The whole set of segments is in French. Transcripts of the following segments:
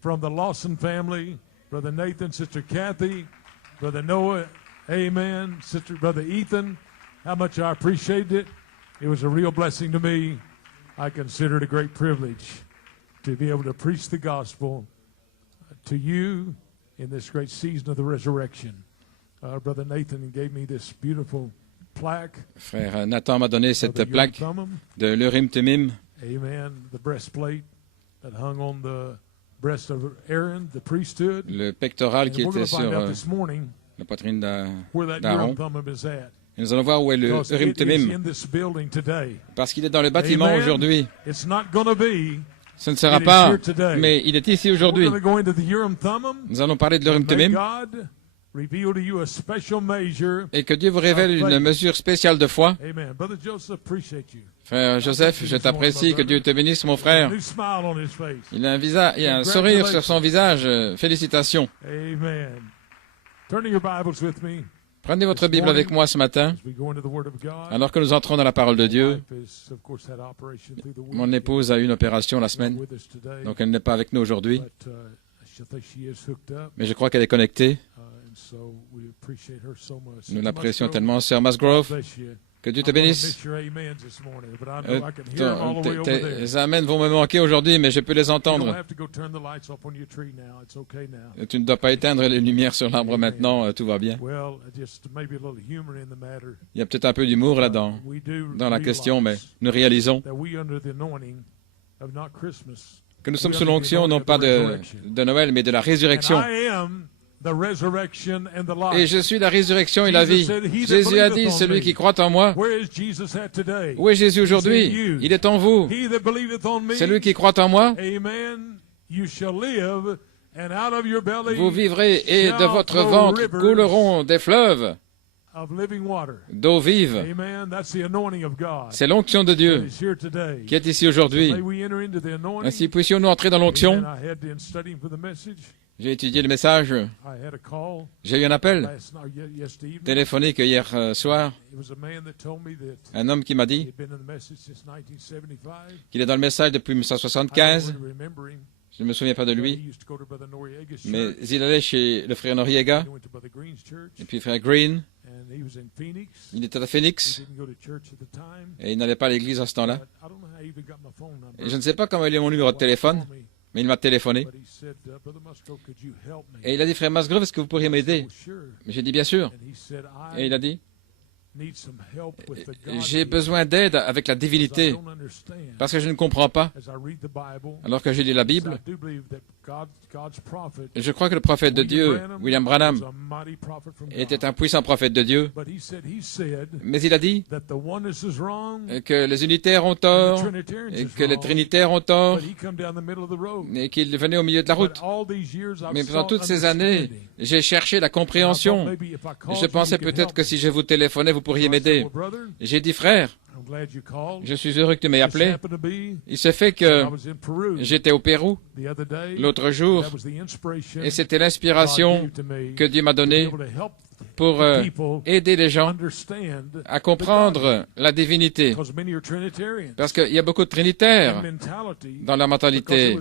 from the Lawson family, Brother Nathan, Sister Kathy, Brother Noah, amen, Brother Ethan, how much I appreciated it. It was a real blessing to me. I consider it a great privilege to be able to preach the gospel to you in this great season of the resurrection. Brother Nathan gave me this beautiful plaque. Frère Nathan m'a donné cette plaque de l'Urim Thummim. Amen. The breastplate that hung on the breast of Aaron, the priesthood. Le pectoral qui était sur la poitrine d'Aaron. Et nous allons voir où est le Urim Thummim. Parce qu'il est dans le bâtiment aujourd'hui. Ce ne sera pas, mais il est ici aujourd'hui. Nous allons parler de l'Urim Thummim. Et que Dieu vous révèle une mesure spéciale de foi. Frère Joseph, je t'apprécie, que Dieu te bénisse, mon frère. Il a un sourire sur son visage. Félicitations. Prenez votre Bible avec moi ce matin, alors que nous entrons dans la parole de Dieu. Mon épouse a eu une opération la semaine, donc elle n'est pas avec nous aujourd'hui, mais je crois qu'elle est connectée. Nous l'apprécions tellement, Sœur Musgrove. Que Dieu te bénisse. Tes amens vont me manquer aujourd'hui, mais je peux les entendre. Tu ne dois pas éteindre les lumières sur l'arbre maintenant, tout va bien. Il y a peut-être un peu d'humour là-dedans, dans la question, mais nous réalisons que nous sommes sous l'onction, non pas de Noël, mais de la résurrection. Et je suis la résurrection et la vie. Jésus a dit, celui qui croit en moi. Où est Jésus aujourd'hui? Il est en vous. Celui qui croit en moi, vous vivrez et de votre ventre couleront des fleuves d'eau vive. C'est l'onction de Dieu qui est ici aujourd'hui. Ainsi puissions-nous entrer dans l'onction. J'ai étudié le message. J'ai eu un appel téléphonique hier soir. Un homme qui m'a dit qu'il est dans le message depuis 1975. Je ne me souviens pas de lui. Mais il allait chez le frère Noriega et puis le frère Green. Il était à Phoenix et il n'allait pas à l'église à ce temps-là. Et je ne sais pas comment il a mon numéro de téléphone. Mais il m'a téléphoné. Et il a dit, frère Musgrove, est-ce que vous pourriez m'aider? J'ai dit, bien sûr. Et il a dit, j'ai besoin d'aide avec la divinité, parce que je ne comprends pas. Alors que je lis la Bible, je crois que le prophète de Dieu, William Branham, était un puissant prophète de Dieu. Mais il a dit que les unitaires ont tort, et que les trinitaires ont tort, et qu'il venait au milieu de la route. Mais pendant toutes ces années, j'ai cherché la compréhension. Je pensais peut-être que si je vous téléphonais, vous pourriez m'aider. J'ai dit, frère, je suis heureux que tu m'aies appelé. Il se fait que j'étais au Pérou l'autre jour et c'était l'inspiration que Dieu m'a donnée pour aider les gens à comprendre la divinité. Parce qu'il y a beaucoup de trinitaires dans la mentalité,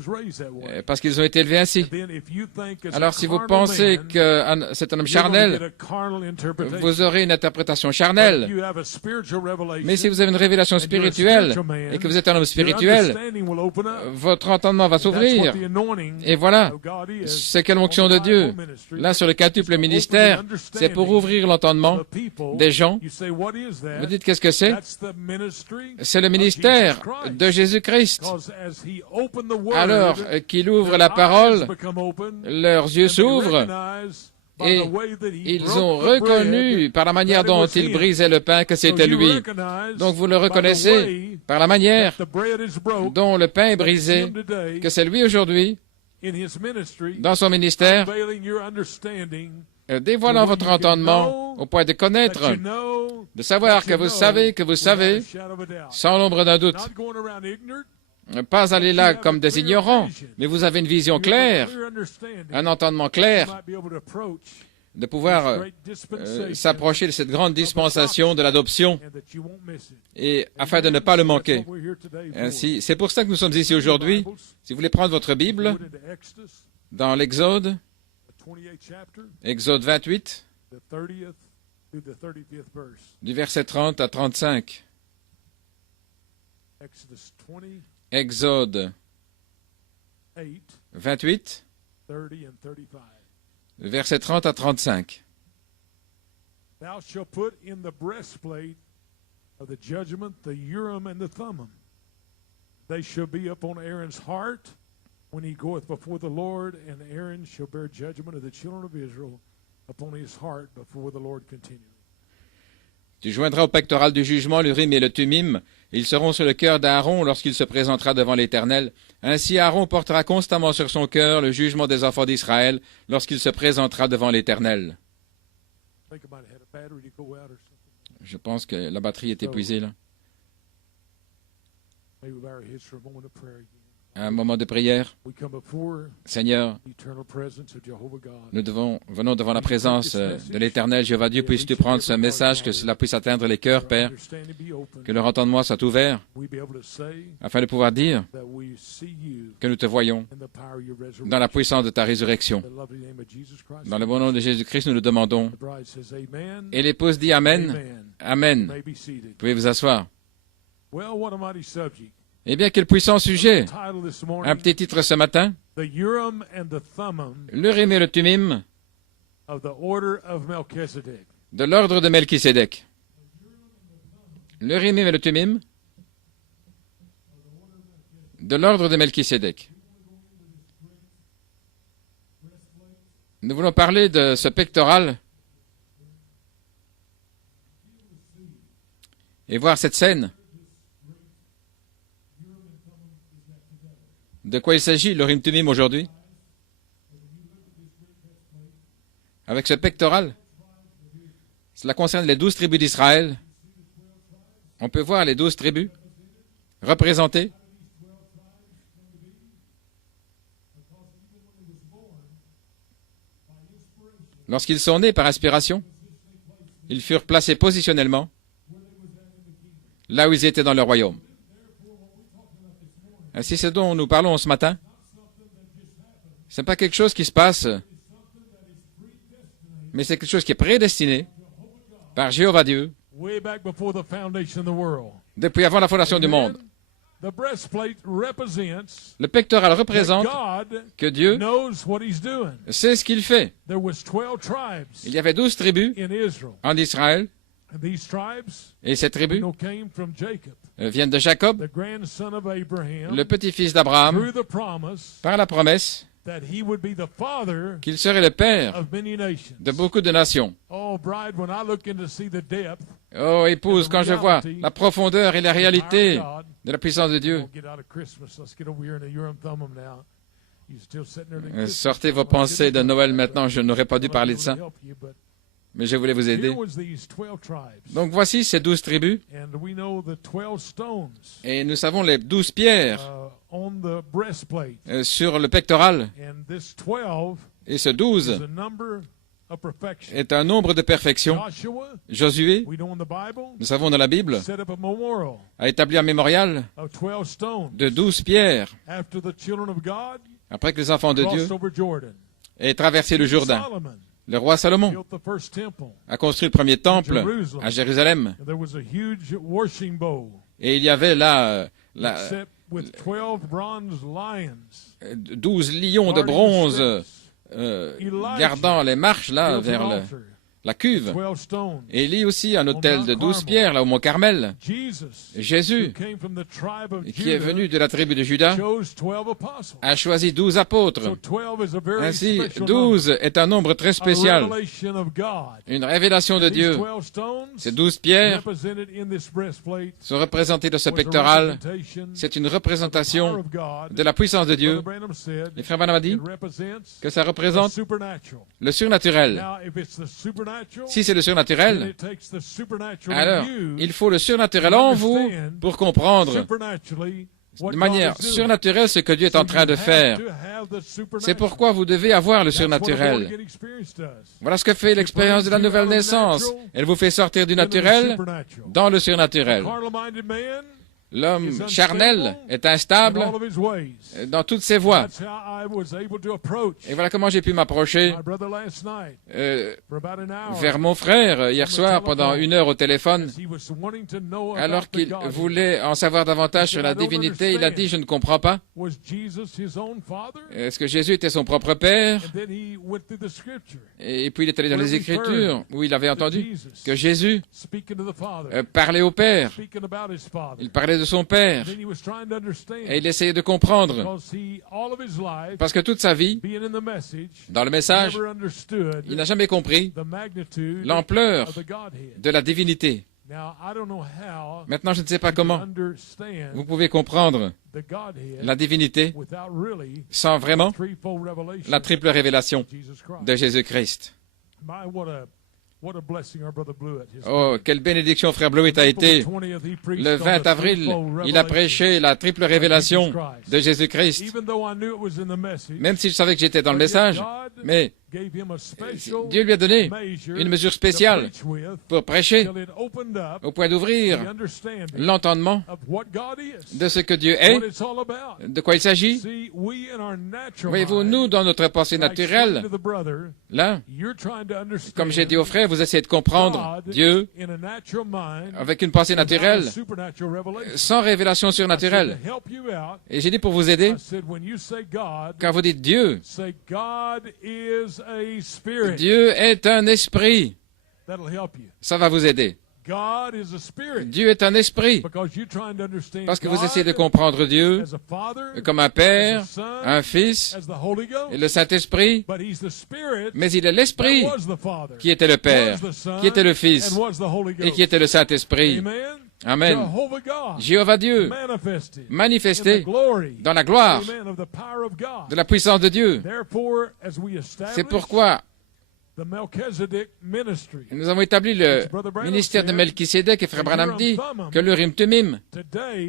parce qu'ils ont été élevés ainsi. Alors si vous pensez que c'est un homme charnel, vous aurez une interprétation charnelle. Mais si vous avez une révélation spirituelle et que vous êtes un homme spirituel, votre entendement va s'ouvrir. Et voilà, c'est quelle onction de Dieu. Là, sur le quintuple ministère, c'est pour ouvrir l'entendement des gens. Vous dites, qu'est-ce que c'est? C'est le ministère de Jésus-Christ. Alors qu'il ouvre la parole, leurs yeux s'ouvrent et ils ont reconnu par la manière dont il brisait le pain que c'était lui. Donc vous le reconnaissez par la manière dont le pain est brisé, que c'est lui aujourd'hui, dans son ministère, dévoilant votre entendement au point de connaître, de savoir que vous savez, sans l'ombre d'un doute. Pas aller là comme des ignorants, mais vous avez une vision claire, un entendement clair, de pouvoir s'approcher de cette grande dispensation de l'adoption et afin de ne pas le manquer. Ainsi, c'est pour ça que nous sommes ici aujourd'hui. Si vous voulez prendre votre Bible, dans l'Exode, Exode 28, du verset 30 à 35. Exode 28, verset 30 à 35. Thou shalt put in the breastplate of the judgment the Urim and the Thummim. They shall be upon Aaron's heart when he goeth before the Lord, and Aaron shall bear judgment of the children of Israel upon his heart before the Lord continually. Tu joindras au pectoral du jugement l'Urim et le Thummim. Ils seront sur le cœur d'Aaron lorsqu'il se présentera devant l'Éternel. Ainsi Aaron portera constamment sur son cœur le jugement des enfants d'Israël lorsqu'il se présentera devant l'Éternel. Je pense que la batterie est épuisée là. Un moment de prière. Seigneur, nous venons devant la présence de l'Éternel Jéhovah Dieu. Puisses-tu prendre ce message, que cela puisse atteindre les cœurs, Père, que leur entendement soit ouvert, afin de pouvoir dire que nous te voyons dans la puissance de ta résurrection. Dans le bon nom de Jésus-Christ, nous le demandons. Et l'épouse dit Amen. Amen. Vous pouvez vous asseoir. Eh bien, quel puissant sujet! Un petit titre ce matin. L'Urim et le Thummim de l'ordre de Melchisédek. L'Urim et le Thummim de l'ordre de Melchisédek. Nous voulons parler de ce pectoral et voir cette scène. De quoi il s'agit, l'Urim Thummim, aujourd'hui? Avec ce pectoral, cela concerne les 12 tribus d'Israël. On peut voir les 12 tribus représentées. Lorsqu'ils sont nés par inspiration, ils furent placés positionnellement là où ils étaient dans le royaume. Ainsi, c'est dont nous parlons ce matin. Ce n'est pas quelque chose qui se passe, mais c'est quelque chose qui est prédestiné par Jéhovah Dieu depuis avant la fondation du monde. Le pectoral représente que Dieu sait ce qu'il fait. Il y avait 12 tribus en Israël, et ces tribus viennent de Jacob, le petit-fils d'Abraham, par la promesse qu'il serait le père de beaucoup de nations. Oh, épouse, quand je vois la profondeur et la réalité de la puissance de Dieu, sortez vos pensées de Noël maintenant. Je n'aurais pas dû parler de ça, mais je voulais vous aider. Donc voici ces 12 tribus, et nous savons les 12 pierres sur le pectoral, et ce 12 est un nombre de perfection. Josué, nous savons dans la Bible, a établi un mémorial de 12 pierres après que les enfants de Dieu aient traversé le Jourdain. Le roi Salomon a construit le premier temple à Jérusalem. Et il y avait là 12 lions de bronze gardant les marches là vers la cuve. Et il y a aussi un autel de 12 pierres là au mont Carmel. Jésus, qui est venu de la tribu de Juda, a choisi 12 apôtres. Ainsi, 12 est un nombre très spécial, une révélation de Dieu. Ces 12 pierres sont représentées dans ce pectoral. C'est une représentation de la puissance de Dieu. Et Frère Branham a dit que ça représente le surnaturel. Si c'est le surnaturel, alors il faut le surnaturel en vous pour comprendre de manière surnaturelle ce que Dieu est en train de faire. C'est pourquoi vous devez avoir le surnaturel. Voilà ce que fait l'expérience de la nouvelle naissance. Elle vous fait sortir du naturel dans le surnaturel. L'homme charnel est instable dans toutes ses voies. Et voilà comment j'ai pu m'approcher vers mon frère hier soir pendant 1 heure au téléphone. Alors qu'il voulait en savoir davantage sur la divinité, il a dit « Je ne comprends pas. Est-ce que Jésus était son propre père ?» Et puis il est allé dans les Écritures où il avait entendu que Jésus parlait au Père. Il parlait de son Père. Et il essayait de comprendre. Parce que toute sa vie, dans le message, il n'a jamais compris l'ampleur de la divinité. Maintenant, je ne sais pas comment vous pouvez comprendre la divinité sans vraiment la triple révélation de Jésus-Christ. Oh, quelle bénédiction frère Blewett a été. Le 20 avril, il a prêché la triple révélation de Jésus-Christ. Même si je savais que j'étais dans le message, mais Dieu lui a donné une mesure spéciale pour prêcher au point d'ouvrir l'entendement de ce que Dieu est, de quoi il s'agit. Voyez-vous, nous, dans notre pensée naturelle, là, comme j'ai dit au frère, vous essayez de comprendre Dieu avec une pensée naturelle, sans révélation surnaturelle. Et j'ai dit pour vous aider, quand vous dites Dieu, Dieu est un esprit. Ça va vous aider. Dieu est un esprit. Parce que vous essayez de comprendre Dieu comme un Père, un Fils et le Saint-Esprit. Mais il est l'Esprit qui était le Père, qui était le Fils et qui était le Saint-Esprit. Amen. Jéhovah Dieu, manifesté dans la gloire de la puissance de Dieu. C'est pourquoi nous avons établi le ministère de Melchisédek et Frère Branham dit que le Urim Tumim,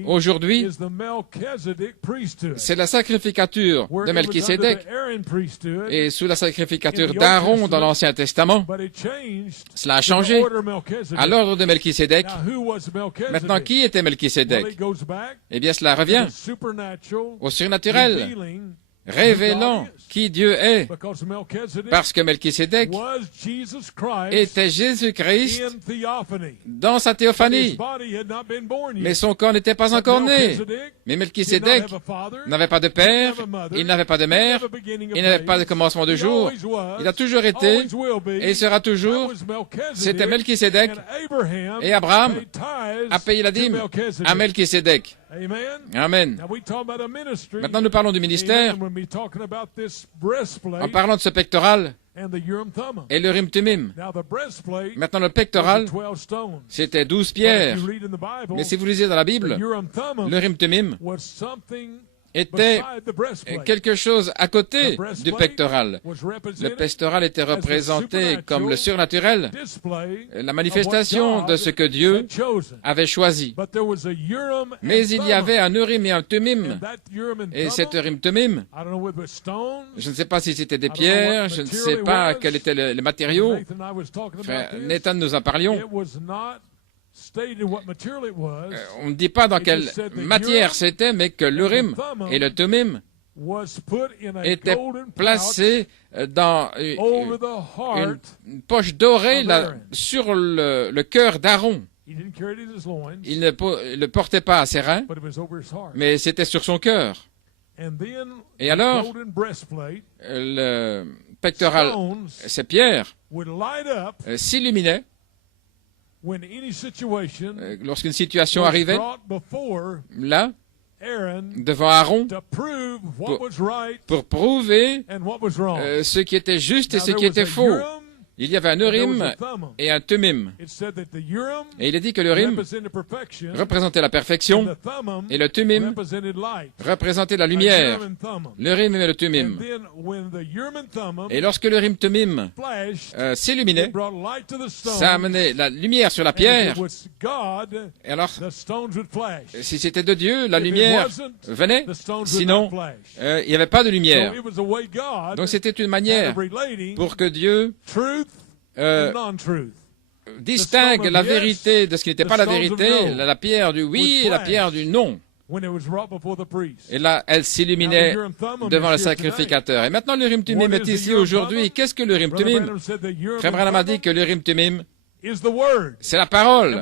aujourd'hui, c'est la sacrificature de Melchisédek et sous la sacrificature d'Aaron dans l'Ancien Testament. Cela a changé à l'ordre de Melchisédek. Maintenant, qui était Melchisédek? Eh bien, cela revient au surnaturel, révélant qui Dieu est, parce que Melchisédek était Jésus-Christ dans sa théophanie. Mais son corps n'était pas encore né. Mais Melchisédek n'avait pas de père, il n'avait pas de mère, il n'avait pas de commencement de jour. Il a toujours été et il sera toujours. C'était Melchisédek et Abraham a payé la dîme à Melchisédek. Amen. Maintenant, nous parlons du ministère en parlant de ce pectoral et le Urim Tumim. Maintenant, le pectoral, c'était 12 pierres. Mais si vous lisez dans la Bible, le Urim Tumim était quelque chose à côté du pectoral. Le pectoral était représenté comme le surnaturel, la manifestation de ce que Dieu avait choisi. Mais il y avait un Urim et un Tumim. Et cet Urim Tumim, je ne sais pas si c'était des pierres, je ne sais pas quels étaient les matériaux. Frère Nathan, nous en parlions. On ne dit pas dans quelle matière c'était, mais que l'Urim et le Tumim étaient placés dans une poche dorée là, sur le cœur d'Aaron. Il ne le portait pas à ses reins, mais c'était sur son cœur. Et alors, le pectoral, ces pierres, s'illuminaient lorsqu'une situation arrivait, là, devant Aaron, pour prouver ce qui était juste et ce qui était faux. il y avait un Urim et un Thummim. Et il est dit que l'Urim représentait la perfection et le Thummim représentait la lumière. L'Urim et le Thummim. Et lorsque l'Urim Thummim s'illuminait, ça amenait la lumière sur la pierre. Et alors, si c'était de Dieu, la lumière venait. Sinon, il n'y avait pas de lumière. Donc c'était une manière pour que Dieu distingue la vérité de ce qui n'était pas la vérité, la pierre du oui et la pierre du non. Et là, elle s'illuminait devant le sacrificateur. Et maintenant, l'Urim Thummim est ici aujourd'hui. Qu'est-ce que l'Urim Thummim? Frère Branham a dit que l'Urim Thummim, c'est la parole.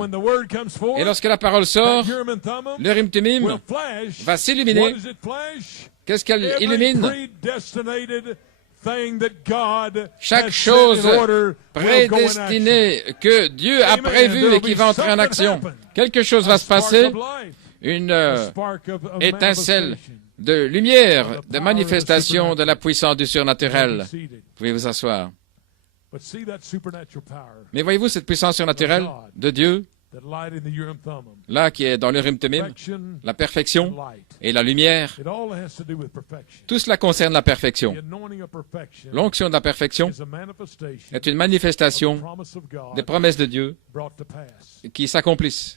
Et lorsque la parole sort, l'Urim Thummim va s'illuminer. Qu'est-ce qu'elle illumine? Chaque chose prédestinée que Dieu a prévue et qui va entrer en action. Quelque chose va se passer, une étincelle de lumière, de manifestation de la puissance du surnaturel. Vous pouvez vous asseoir. Mais voyez-vous cette puissance surnaturelle de Dieu, là qui est dans l'Urim Thummim, la perfection et la lumière, tout cela concerne la perfection. L'onction de la perfection est une manifestation des promesses de Dieu qui s'accomplissent.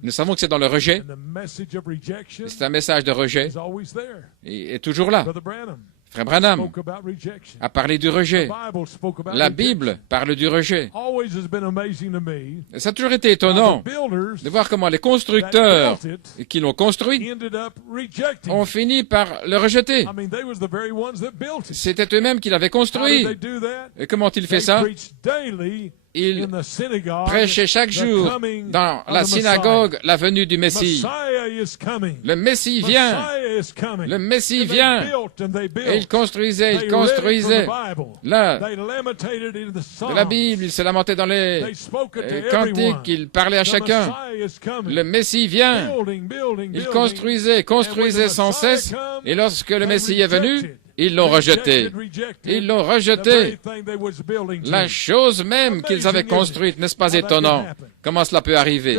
Nous savons que c'est dans le rejet. C'est un message de rejet et est toujours là. Frère Branham a parlé du rejet. La Bible parle du rejet. Ça a toujours été étonnant de voir comment les constructeurs qui l'ont construit ont fini par le rejeter. C'était eux-mêmes qui l'avaient construit. Et comment ont-ils fait ça? Il prêchait chaque jour dans la synagogue la venue du Messie. Le Messie vient. Le Messie vient. Et il construisait. Là, de la Bible, il se lamentait dans les cantiques, il parlait à chacun. Le Messie vient. Il construisait sans cesse. Et lorsque le Messie est venu, ils l'ont rejeté. Ils l'ont rejeté. La chose même qu'ils avaient construite, n'est-ce pas étonnant? Comment cela peut arriver?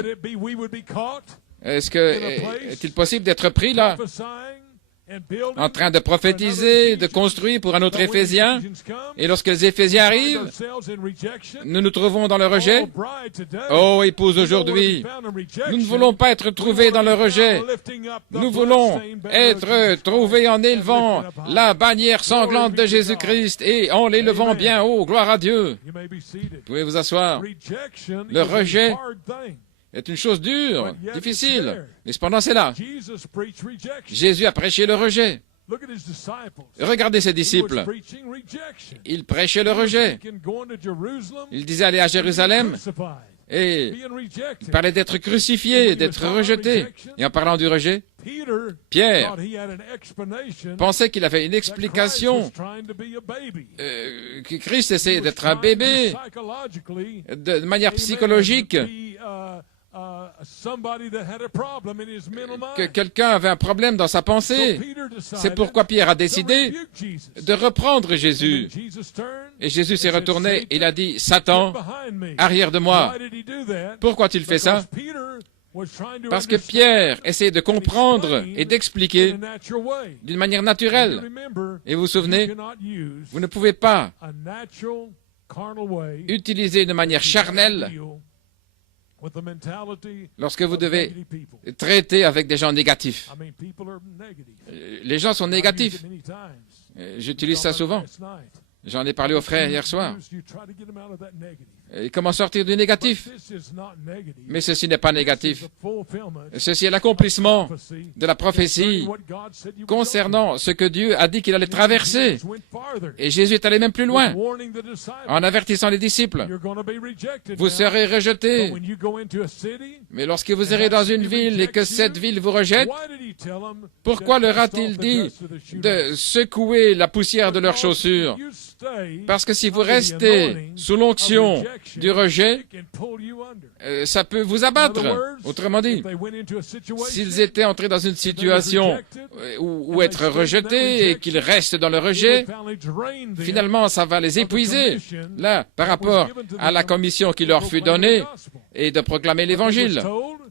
Est-il possible d'être pris là, en train de prophétiser, de construire pour un autre Éphésien? Et lorsque les Éphésiens arrivent, nous nous trouvons dans le rejet. Oh, épouse, aujourd'hui, nous ne voulons pas être trouvés dans le rejet. Nous voulons être trouvés en élevant la bannière sanglante de Jésus-Christ et en l'élevant bien haut. Gloire à Dieu. Vous pouvez vous asseoir. Le rejet est une chose dure, difficile, mais cependant c'est là. Jésus a prêché le rejet. Regardez ses disciples. Ils prêchaient le rejet. Ils disaient aller à Jérusalem et il parlait d'être crucifié, d'être rejeté. Et en parlant du rejet, Pierre pensait qu'il avait une explication, que Christ essayait d'être un bébé de manière psychologique, que quelqu'un avait un problème dans sa pensée. C'est pourquoi Pierre a décidé de reprendre Jésus. Et Jésus s'est retourné et il a dit, « Satan, arrière de moi. » Pourquoi a-t-il fait ça? Parce que Pierre essayait de comprendre et d'expliquer d'une manière naturelle. Et vous vous souvenez, vous ne pouvez pas utiliser de manière charnelle lorsque vous devez traiter avec des gens négatifs. Les gens sont négatifs. J'utilise ça souvent. J'en ai parlé aux frères hier soir. Et comment sortir du négatif? Mais ceci n'est pas négatif. Ceci est l'accomplissement de la prophétie concernant ce que Dieu a dit qu'il allait traverser. Et Jésus est allé même plus loin, en avertissant les disciples. Vous serez rejetés. Mais lorsque vous irez dans une ville et que cette ville vous rejette, pourquoi leur a-t-il dit de secouer la poussière de leurs chaussures? Parce que si vous restez sous l'onction du rejet, ça peut vous abattre. Autrement dit, s'ils étaient entrés dans une situation où être rejetés et qu'ils restent dans le rejet, finalement, ça va les épuiser, là, par rapport à la commission qui leur fut donnée et de proclamer l'Évangile.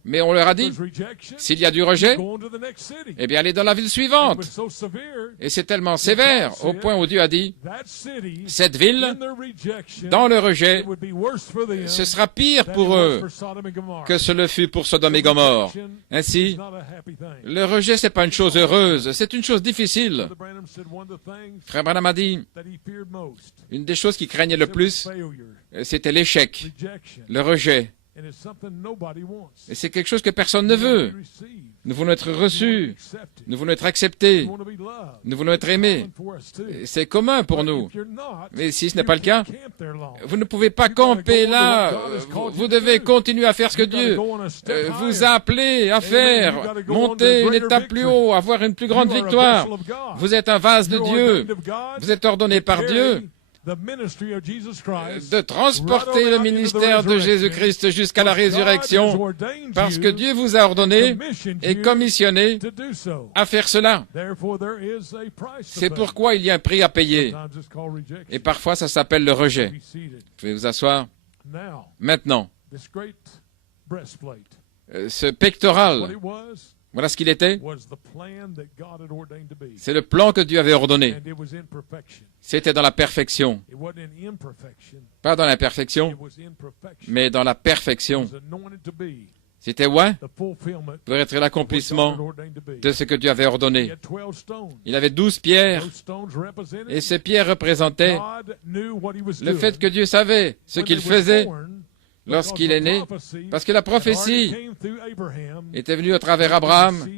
Mais on leur a dit, s'il y a du rejet, eh bien, allez dans la ville suivante. Et c'est tellement sévère, au point où Dieu a dit, cette ville, dans le rejet, ce sera pire pour eux que ce le fut pour Sodome et Gomorrhe. Ainsi, le rejet, c'est pas une chose heureuse, c'est une chose difficile. Frère Branham a dit, une des choses qu'il craignait le plus, c'était l'échec, le rejet. Et c'est quelque chose que personne ne veut. Nous voulons être reçus, nous voulons être acceptés, nous voulons être aimés. C'est commun pour nous. Mais si ce n'est pas le cas, vous ne pouvez pas camper là. Vous devez continuer à faire ce que Dieu vous a appelé à faire. Monter une étape plus haut, avoir une plus grande victoire. Vous êtes un vase de Dieu. Vous êtes ordonné par Dieu de transporter le ministère de Jésus-Christ jusqu'à la résurrection, parce que Dieu vous a ordonné et commissionné à faire cela. C'est pourquoi il y a un prix à payer. Et parfois, ça s'appelle le rejet. Vous pouvez vous asseoir. Maintenant, ce pectoral, voilà ce qu'il était. C'est le plan que Dieu avait ordonné. C'était dans la perfection. Pas dans l'imperfection, mais dans la perfection. C'était ouais, pour être l'accomplissement de ce que Dieu avait ordonné. Il avait 12 pierres, et ces pierres représentaient le fait que Dieu savait ce qu'il faisait lorsqu'il est né, parce que la prophétie était venue à travers Abraham,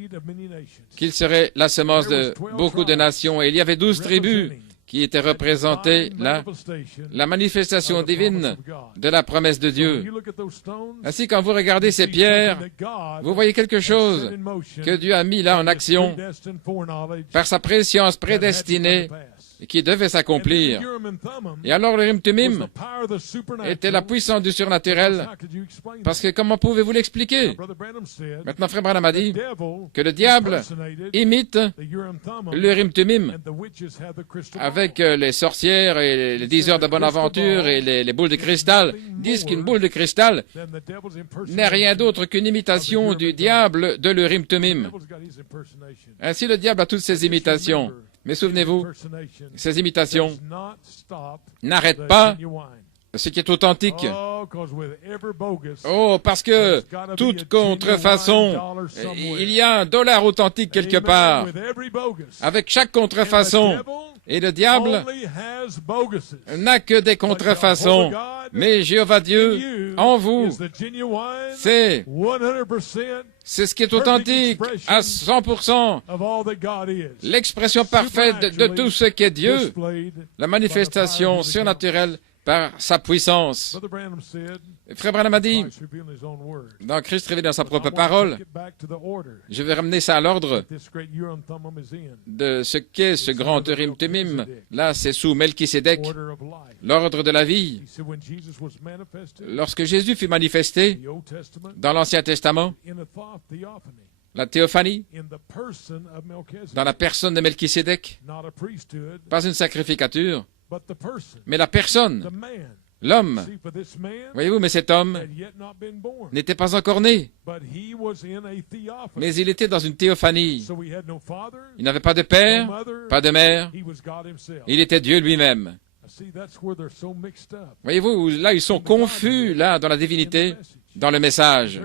qu'il serait la semence de beaucoup de nations. Et il y avait 12 tribus qui étaient représentées là, la manifestation divine de la promesse de Dieu. Ainsi, quand vous regardez ces pierres, vous voyez quelque chose que Dieu a mis là en action par sa préscience prédestinée et qui devait s'accomplir. Et alors le Urim Tumim était la puissance du surnaturel, parce que comment pouvez-vous l'expliquer? Maintenant, Frère Branham a dit que le diable imite le Urim Tumim avec les sorcières et les 10 heures de bonne aventure et les boules de cristal, disent qu'une boule de cristal n'est rien d'autre qu'une imitation du diable de l'Urim Tumim. Ainsi, le diable a toutes ses imitations. Mais souvenez-vous, ces imitations n'arrêtent pas ce qui est authentique. Oh, parce que toute contrefaçon, il y a un dollar authentique quelque part. Avec chaque contrefaçon, et le diable n'a que des contrefaçons. Mais Jéhovah Dieu, en vous, c'est ce qui est authentique à 100%, l'expression parfaite de tout ce qu'est Dieu, la manifestation surnaturelle par sa puissance. Frère Branham a dit, dans Christ révélé dans sa propre parole, je vais ramener ça à l'ordre de ce qu'est ce grand Urim Tumim. Là, c'est sous Melchisédek, l'ordre de la vie. Lorsque Jésus fut manifesté dans l'Ancien Testament, la théophanie, dans la personne de Melchisédek, pas une sacrificature, mais la personne, l'homme. Voyez-vous, mais cet homme n'était pas encore né, mais il était dans une théophanie. Il n'avait pas de père, pas de mère, il était Dieu lui-même. Voyez-vous, là, ils sont confus, là, dans la divinité, dans le message.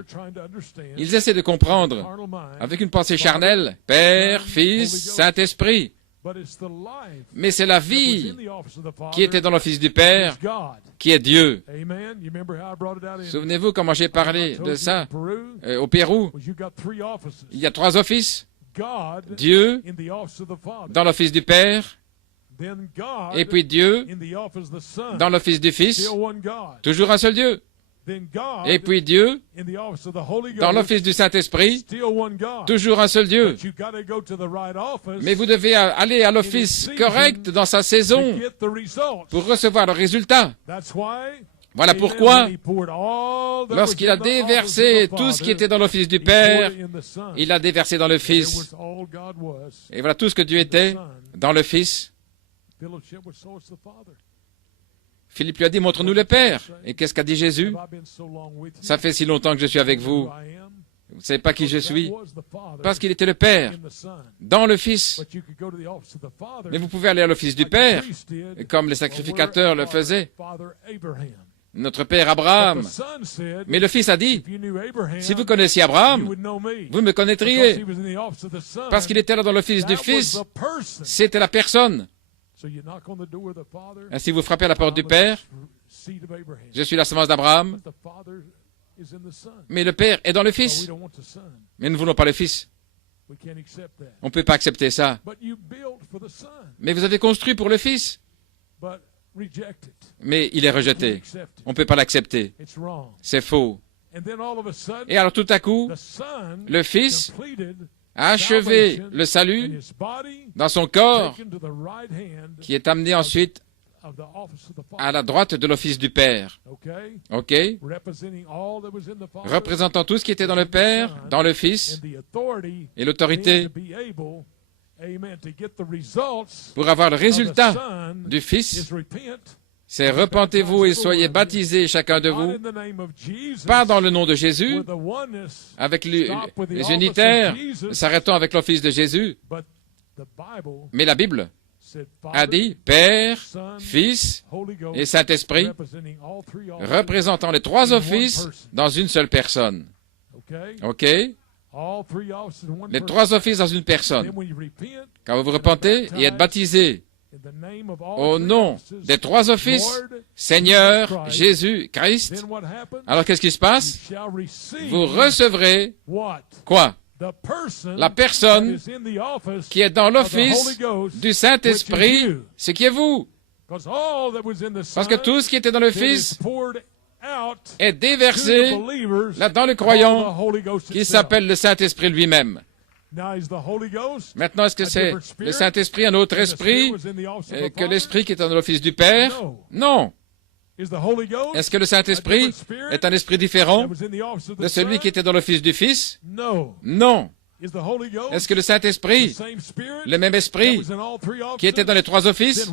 Ils essaient de comprendre, avec une pensée charnelle, Père, Fils, Saint-Esprit. Mais c'est la vie qui était dans l'office du Père, qui est Dieu. Souvenez-vous comment j'ai parlé de ça au Pérou. Il y a 3 offices. Dieu dans l'office du Père, et puis Dieu dans l'office du Fils. Toujours un seul Dieu. Et puis Dieu, dans l'office du Saint-Esprit, toujours un seul Dieu. Mais vous devez aller à l'office correct dans sa saison pour recevoir le résultat. Voilà pourquoi, lorsqu'il a déversé tout ce qui était dans l'office du Père, il a déversé dans le Fils. Et voilà tout ce que Dieu était dans le Fils. Philippe lui a dit, montre-nous le Père. Et qu'est-ce qu'a dit Jésus? Ça fait si longtemps que je suis avec vous. Vous ne savez pas qui je suis? Parce qu'il était le Père dans le Fils. Mais vous pouvez aller à l'office du Père, comme les sacrificateurs le faisaient. Notre père Abraham. Mais le Fils a dit, si vous connaissiez Abraham, vous me connaîtriez. Parce qu'il était là dans l'office du Fils, c'était la personne. Ainsi vous frappez à la porte du Père, je suis la semence d'Abraham, mais le Père est dans le Fils. Mais nous ne voulons pas le Fils. On ne peut pas accepter ça. Mais vous avez construit pour le Fils. Mais il est rejeté. On ne peut pas l'accepter. C'est faux. Et alors tout à coup, le Fils a achevé le salut dans son corps, qui est amené ensuite à la droite de l'office du Père. OK? Représentant tout ce qui était dans le Père, dans le Fils, et l'autorité pour avoir le résultat du Fils, c'est repentez-vous et soyez baptisés chacun de vous, pas dans le nom de Jésus, avec les unitaires, s'arrêtons avec l'office de Jésus, mais la Bible a dit Père, Fils et Saint-Esprit, représentant les trois offices dans une seule personne. OK? Les trois offices dans une personne. Quand vous vous repentez et êtes baptisé au nom des trois offices, Seigneur, Jésus, Christ, alors qu'est-ce qui se passe? Vous recevrez quoi? La personne qui est dans l'office du Saint-Esprit, ce qui est vous. Parce que tout ce qui était dans le Fils est déversé là dans le croyant qui s'appelle le Saint-Esprit lui-même. Maintenant, est-ce que c'est le Saint-Esprit un autre esprit que l'esprit qui est dans l'office du Père? Non. Est-ce que le Saint-Esprit est un esprit différent de celui qui était dans l'office du Fils? Non. Est-ce que le Saint-Esprit, le même esprit qui était dans les trois offices?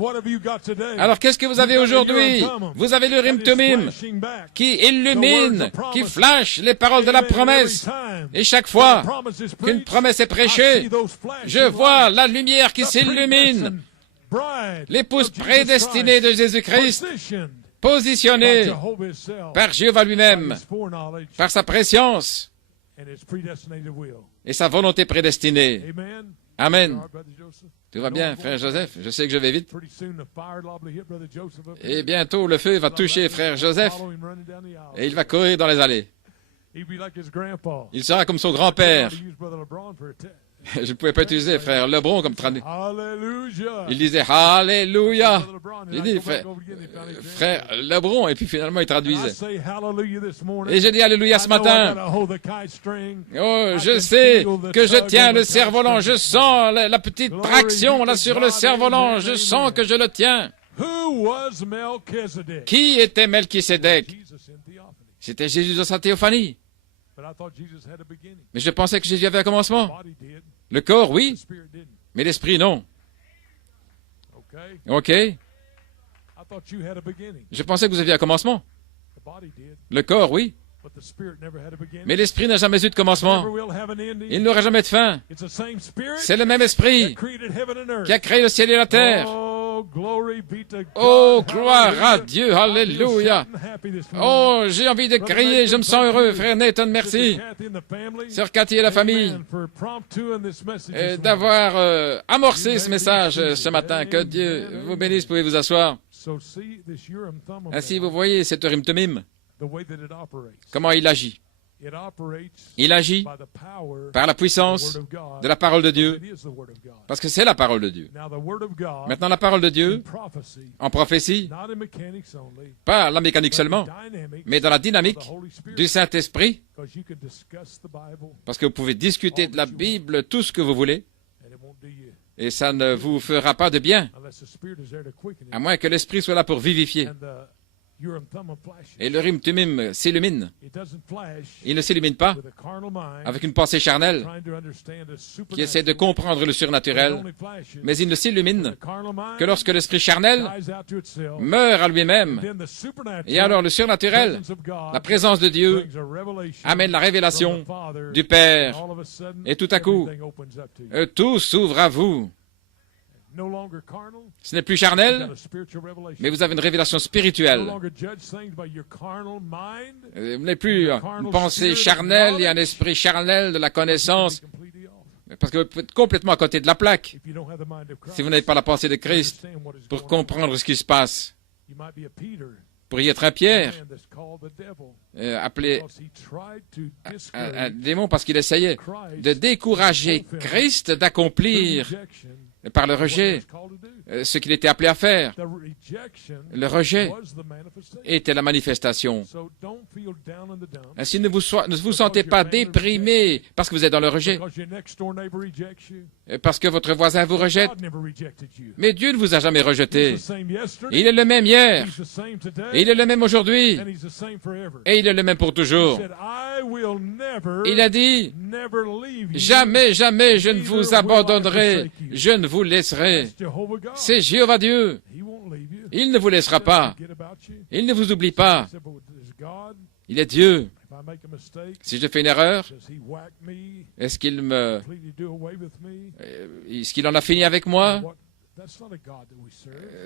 Alors qu'est-ce que vous avez aujourd'hui? Vous avez le Rim Tumim qui illumine, qui flash les paroles de la promesse. Et chaque fois qu'une promesse est prêchée, je vois la lumière qui s'illumine. L'épouse prédestinée de Jésus-Christ, positionnée par Jéhovah lui-même, par sa préscience et sa volonté prédestinée. Amen. Tout va bien, frère Joseph? Je sais que je vais vite. Et bientôt, le feu va toucher frère Joseph et il va courir dans les allées. Il sera comme son grand-père. Je ne pouvais pas utiliser frère Lebron comme traducteur. Il disait Alléluia. Il dit frère Lebron et puis finalement il traduisait. Et j'ai dit Alléluia ce matin. Oh, je sais que je tiens le cerf-volant. Je sens la petite traction là sur le cerf-volant. Je sens que je le tiens. Qui était Melchisédek? C'était Jésus dans sa théophanie. Mais je pensais que Jésus avait un commencement. Le corps, oui, mais l'esprit, non. OK. Je pensais que vous aviez un commencement. Le corps, oui. Mais l'esprit n'a jamais eu de commencement. Il n'aura jamais de fin. C'est le même esprit qui a créé le ciel et la terre. Oh, gloire à Dieu, alléluia. Oh, j'ai envie de crier, je me sens heureux, frère Nathan, merci. Sœur Cathy et la famille, d'avoir amorcé ce message ce matin. Que Dieu vous bénisse, pouvez vous asseoir. Ainsi, vous voyez cet Urim Tumim, comment il agit. Il agit par la puissance de la parole de Dieu, parce que c'est la parole de Dieu. Maintenant, la parole de Dieu, en prophétie, pas la mécanique seulement, mais dans la dynamique du Saint-Esprit, parce que vous pouvez discuter de la Bible tout ce que vous voulez, et ça ne vous fera pas de bien, à moins que l'Esprit soit là pour vivifier. Et le Urim Tumim s'illumine. Il ne s'illumine pas avec une pensée charnelle qui essaie de comprendre le surnaturel, mais il ne s'illumine que lorsque l'esprit charnel meurt à lui-même. Et alors le surnaturel, la présence de Dieu, amène la révélation du Père. Et tout à coup, tout s'ouvre à vous. Ce n'est plus charnel, mais vous avez une révélation spirituelle. Vous n'avez plus une pensée charnelle et un esprit charnel de la connaissance, parce que vous êtes complètement à côté de la plaque si vous n'avez pas la pensée de Christ pour comprendre ce qui se passe. Vous pourriez être un Pierre, appelé un démon parce qu'il essayait de décourager Christ d'accomplir par le rejet ce qu'il était appelé à faire. Le rejet était la manifestation. Ainsi, ne vous sentez pas déprimé parce que vous êtes dans le rejet, parce que votre voisin vous rejette. Mais Dieu ne vous a jamais rejeté. Il est le même hier, et il est le même aujourd'hui, et il est le même pour toujours. Il a dit, jamais, jamais je ne vous abandonnerai, je ne vous laisserai. C'est Jéhovah Dieu. Il ne vous laissera pas. Il ne vous oublie pas. Il est Dieu. Si je fais une erreur, est-ce qu'il en a fini avec moi?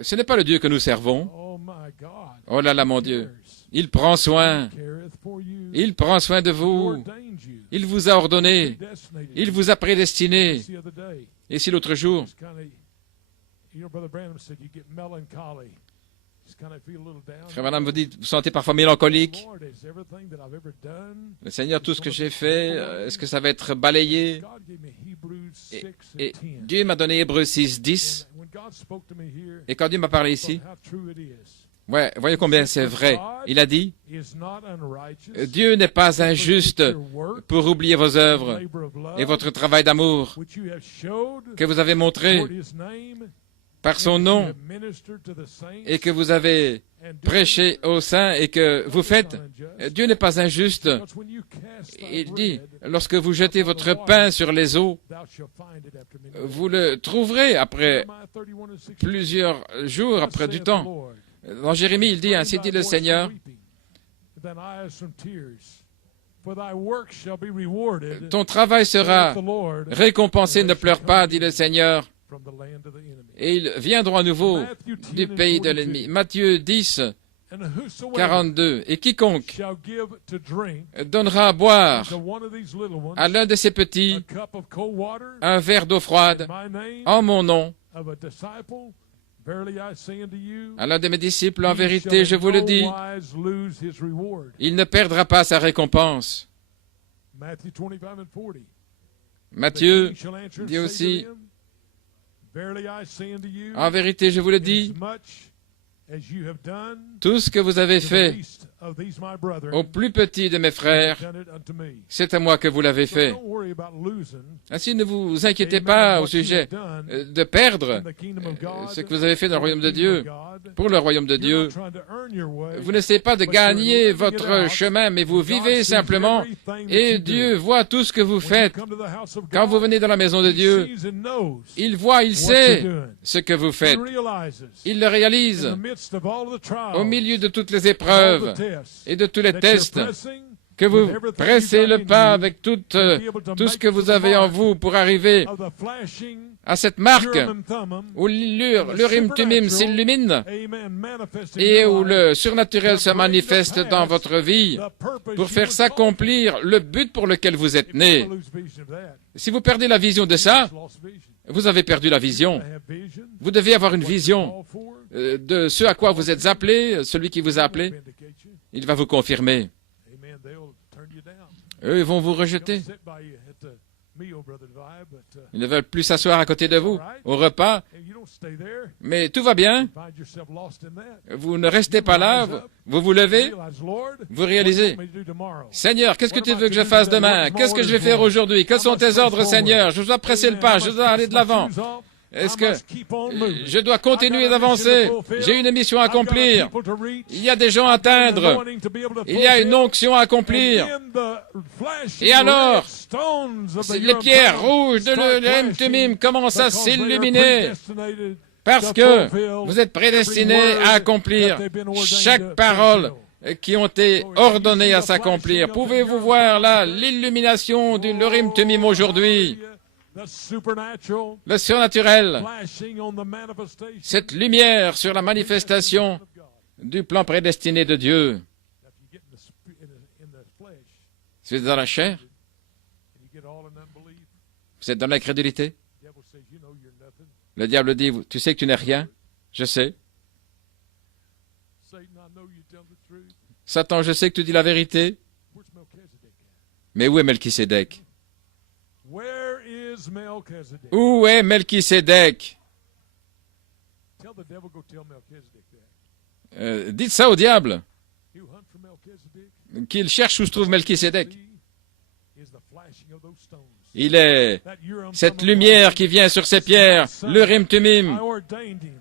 Ce n'est pas le Dieu que nous servons. Oh là là, mon Dieu. Il prend soin. Il prend soin de vous. Il vous a ordonné. Il vous a prédestiné. Et si l'autre jour, Frère Branham vous dit, vous sentez parfois mélancolique. Le Seigneur, tout ce que j'ai fait, est-ce que ça va être balayé? Et Dieu m'a donné Hébreux 6, 10. Et quand Dieu m'a parlé ici, ouais, voyez combien c'est vrai. Il a dit, Dieu n'est pas injuste pour oublier vos œuvres et votre travail d'amour que vous avez montré par son nom et que vous avez prêché aux saints et que vous faites. Dieu n'est pas injuste. Il dit, lorsque vous jetez votre pain sur les eaux, vous le trouverez après plusieurs jours, après du temps. Dans Jérémie, il dit, ainsi dit le Seigneur, ton travail sera récompensé, ne pleure pas, dit le Seigneur, et ils viendront à nouveau du pays de l'ennemi. Matthieu 10, 42. Et quiconque donnera à boire à l'un de ces petits un verre d'eau froide en mon nom, à l'un de mes disciples, en vérité, je vous le dis, il ne perdra pas sa récompense. Matthieu dit aussi, en vérité, je vous le dis, tout ce que vous avez fait au plus petit de mes frères, c'est à moi que vous l'avez fait. Ainsi, ne vous inquiétez pas au sujet de perdre ce que vous avez fait dans le royaume de Dieu. Pour le royaume de Dieu, vous n'essayez pas de gagner votre chemin, mais vous vivez simplement et Dieu voit tout ce que vous faites. Quand vous venez dans la maison de Dieu, il voit, il sait ce que vous faites. Il le réalise au milieu de toutes les épreuves et de tous les tests, que vous pressez le pas avec tout ce que vous avez en vous pour arriver à cette marque où l'Urim Tumim s'illumine et où le surnaturel se manifeste dans votre vie pour faire s'accomplir le but pour lequel vous êtes né. Si vous perdez la vision de ça, vous avez perdu la vision. Vous devez avoir une vision de ce à quoi vous êtes appelé, celui qui vous a appelé. Il va vous confirmer. Eux, ils vont vous rejeter. Ils ne veulent plus s'asseoir à côté de vous au repas. Mais tout va bien. Vous ne restez pas là. Vous vous levez. Vous réalisez. Seigneur, qu'est-ce que tu veux que je fasse demain? Qu'est-ce que je vais faire aujourd'hui? Quels sont tes ordres, Seigneur? Je dois presser le pas. Je dois aller de l'avant. Est-ce que je dois continuer d'avancer? J'ai une mission à accomplir. Il y a des gens à atteindre. Il y a une onction à accomplir. Et alors, les pierres rouges de l'Urim Thummim commencent à s'illuminer parce que vous êtes prédestinés à accomplir chaque parole qui ont été ordonnées à s'accomplir. Pouvez-vous voir là l'illumination de l'Urim Thummim aujourd'hui? Le surnaturel, cette lumière sur la manifestation du plan prédestiné de Dieu. Si vous êtes dans la chair, vous êtes dans l'incrédulité. Le diable dit, tu sais que tu n'es rien? Je sais. Satan, je sais que tu dis la vérité. Mais où est Melchisédek? Où est Melchisédek? Dites ça au diable, qu'il cherche où se trouve Melchisédek. Il est cette lumière qui vient sur ces pierres, l'Urim Thummim.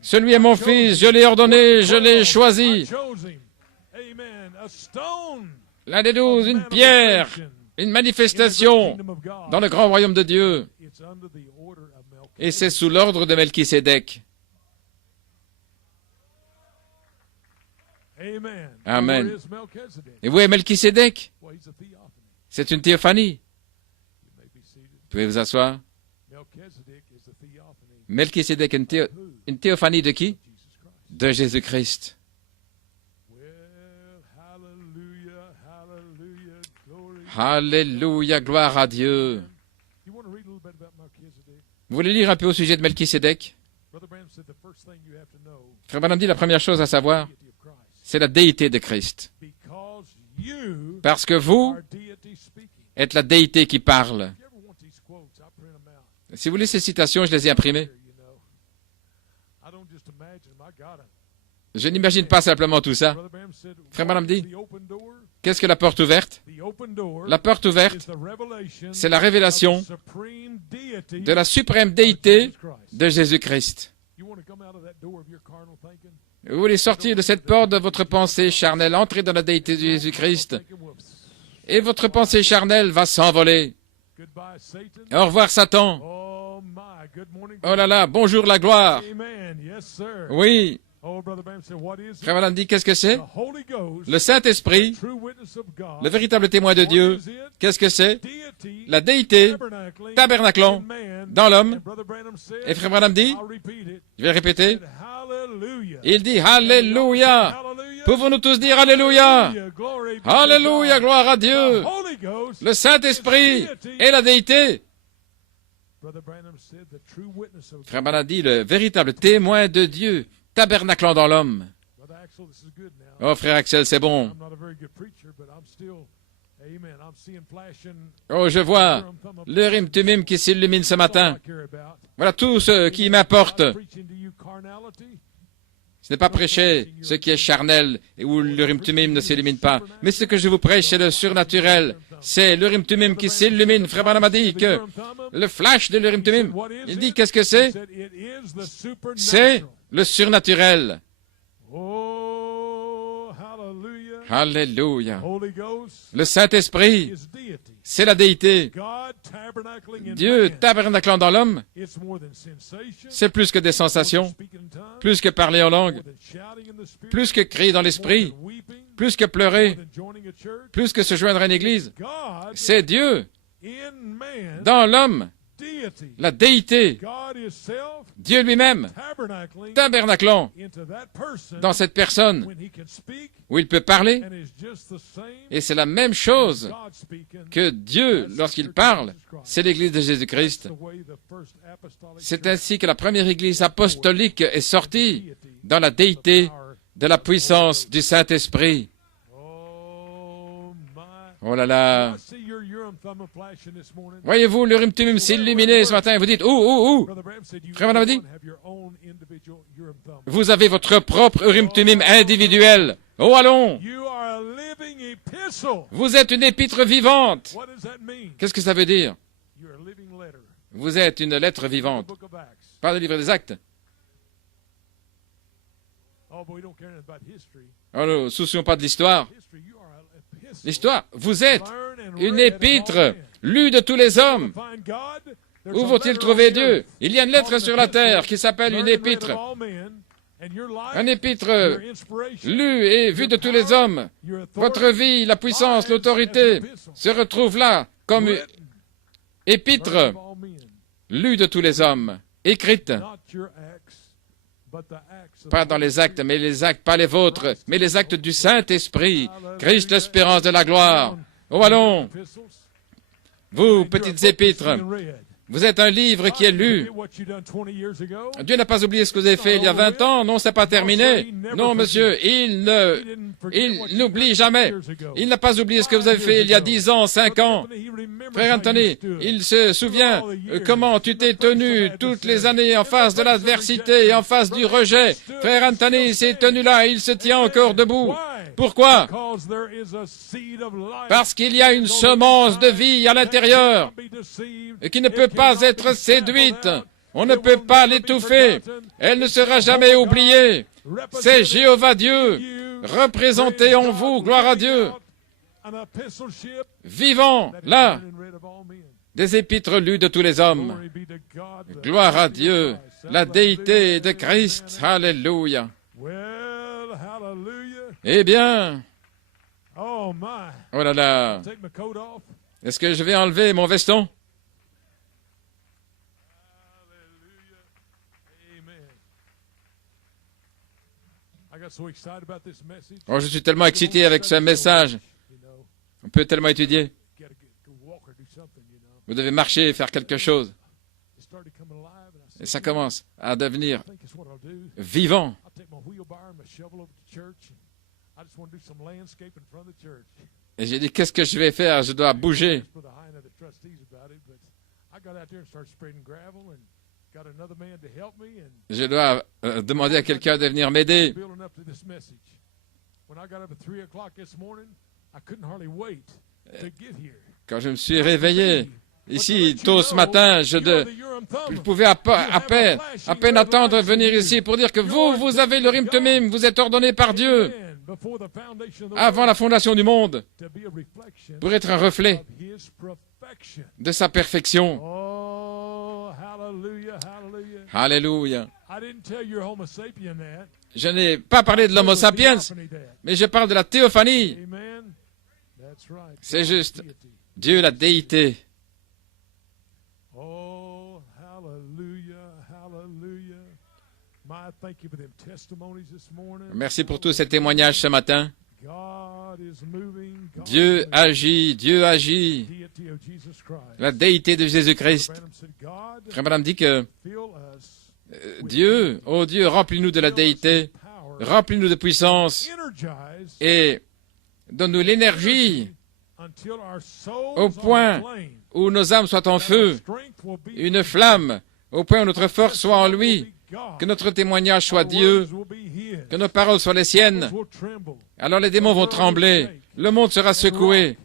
Celui est mon fils, je l'ai ordonné, je l'ai choisi. L'un des 12, une pierre, une manifestation dans le grand royaume de Dieu. Et c'est sous l'ordre de Melchisédek. Amen. Et où est Melchisédek? C'est une théophanie. Vous pouvez vous asseoir. Melchisédek, une théophanie de qui? De Jésus-Christ. Alléluia, gloire à Dieu. Vous voulez lire un peu au sujet de Melchisédek? Frère Branham dit la première chose à savoir, c'est la déité de Christ. Parce que vous êtes la déité qui parle. Si vous voulez ces citations, je les ai imprimées. Je n'imagine pas simplement tout ça. Frère Branham dit, qu'est-ce que la porte ouverte? La porte ouverte, c'est la révélation de la suprême déité de Jésus-Christ. Vous voulez sortir de cette porte de votre pensée charnelle, entrer dans la déité de Jésus-Christ, et votre pensée charnelle va s'envoler. Au revoir, Satan. Oh là là, bonjour la gloire. Oui. Frère Branham dit, qu'est-ce que c'est? Le Saint-Esprit, le véritable témoin de Dieu. Qu'est-ce que c'est? La déité, tabernaclant dans l'homme. Et Frère Branham dit, je vais le répéter, il dit, Alléluia. Pouvons-nous tous dire Alléluia? Alléluia, gloire à Dieu. Le Saint-Esprit et la déité. Frère Branham dit, le véritable témoin de Dieu, tabernaclant dans l'homme. Oh, frère Axel, c'est bon. Oh, je vois l'Urim Thummim qui s'illumine ce matin. Voilà tout ce qui m'importe. Ce n'est pas prêcher ce qui est charnel et où l'Urim Thummim ne s'illumine pas. Mais ce que je vous prêche, c'est le surnaturel. C'est l'Urim Thummim qui s'illumine. Frère Branham a dit que le flash de l'Urim Thummim, il dit qu'est-ce que c'est? C'est le surnaturel. Alléluia. Le Saint-Esprit, c'est la déité. Dieu tabernaclant dans l'homme, c'est plus que des sensations, plus que parler en langue, plus que crier dans l'esprit, plus que pleurer, plus que se joindre à une église. C'est Dieu dans l'homme, la déité, Dieu lui-même, tabernaclant dans cette personne où il peut parler. Et c'est la même chose que Dieu, lorsqu'il parle, c'est l'église de Jésus-Christ. C'est ainsi que la première église apostolique est sortie dans la déité de la puissance du Saint-Esprit. Oh là là. Voyez-vous, le Urim Tumim s'illuminer ce matin. Vous dites, où? Frère Branham dit, vous avez votre propre Urim Tumim individuel. Oh, allons. Vous êtes une épître vivante. Qu'est-ce que ça veut dire? Vous êtes une lettre vivante. Pas le livre des Actes. Oh, ne soucions pas de l'histoire. L'histoire, vous êtes une épître lue de tous les hommes. Où vont-ils trouver Dieu? Il y a une lettre sur la terre qui s'appelle une épître. Un épître lu et vu de tous les hommes. Votre vie, la puissance, l'autorité se retrouvent là comme épître lue de tous les hommes, écrite. Pas dans les actes, mais les actes, pas les vôtres, mais les actes du Saint-Esprit. Christ, l'espérance de la gloire. Oh, allons, vous, petites épîtres, vous êtes un livre qui est lu. Dieu n'a pas oublié ce que vous avez fait il y a 20 ans. Non, c'est pas terminé. Non, monsieur, il n'oublie jamais. Il n'a pas oublié ce que vous avez fait il y a 10 ans, 5 ans. Frère Anthony, il se souvient comment tu t'es tenu toutes les années en face de l'adversité et en face du rejet. Frère Anthony s'est tenu là, il se tient encore debout. Pourquoi? Parce qu'il y a une semence de vie à l'intérieur et qui ne peut pas être séduite. On ne peut pas l'étouffer. Elle ne sera jamais oubliée. C'est Jéhovah Dieu, représenté en vous, gloire à Dieu. Vivant, là, des épîtres lues de tous les hommes. Gloire à Dieu, la déité de Christ. Alléluia. Eh bien, oh là là, est-ce que je vais enlever mon veston? Oh, je suis tellement excité avec ce message. On peut tellement étudier. Vous devez marcher et faire quelque chose. Et ça commence à devenir vivant. Et j'ai dit, qu'est-ce que je vais faire? Je dois bouger. Je dois demander à quelqu'un de venir m'aider. Quand je me suis réveillé, ici, tôt ce matin, je pouvais à peine attendre de venir ici pour dire que vous avez le Urim Tumim, vous êtes ordonné par Dieu avant la fondation du monde pour être un reflet de sa perfection. Alléluia. Je n'ai pas parlé de l'homo sapiens, mais je parle de la théophanie. C'est juste Dieu, la déité. Merci pour tous ces témoignages ce matin. Dieu agit, Dieu agit. La déité de Jésus-Christ. Frère Branham dit que Dieu, oh Dieu, remplis-nous de la déité, remplis-nous de puissance et donne-nous l'énergie au point où nos âmes soient en feu, une flamme, au point où notre force soit en lui, que notre témoignage soit Dieu, que nos paroles soient les siennes. Alors les démons vont trembler, le monde sera secoué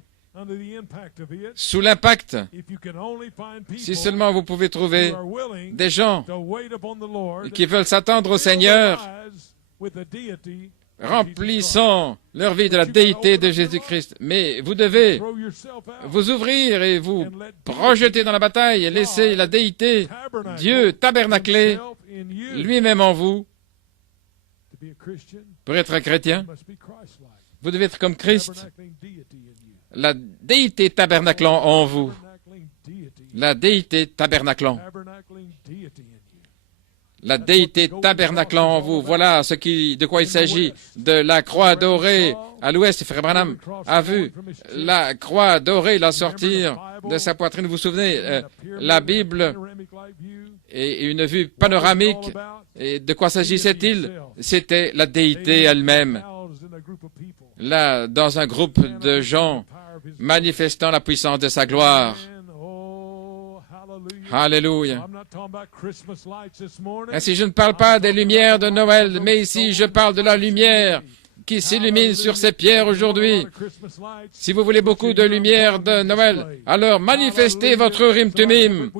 sous l'impact. Si seulement vous pouvez trouver des gens qui veulent s'attendre au Seigneur, remplissant leur vie de la déité de Jésus-Christ. Mais vous devez vous ouvrir et vous projeter dans la bataille et laisser la déité, Dieu, tabernacler lui-même en vous. Pour être un chrétien, vous devez être comme Christ. La déité tabernaclant en vous. La déité tabernaclant. La déité tabernaclant en vous. Voilà de quoi il s'agit. De la croix dorée à l'ouest. Frère Branham a vu la croix dorée la sortir de sa poitrine. Vous vous souvenez, la Bible et une vue panoramique. Et de quoi s'agissait-il? C'était la déité elle-même. Là, dans un groupe de gens, manifestant la puissance de sa gloire. Alléluia. Ainsi, je ne parle pas des lumières de Noël, mais ici, je parle de la lumière qui s'illumine sur ces pierres aujourd'hui. Si vous voulez beaucoup de lumière de Noël, alors manifestez votre Urim Tumim.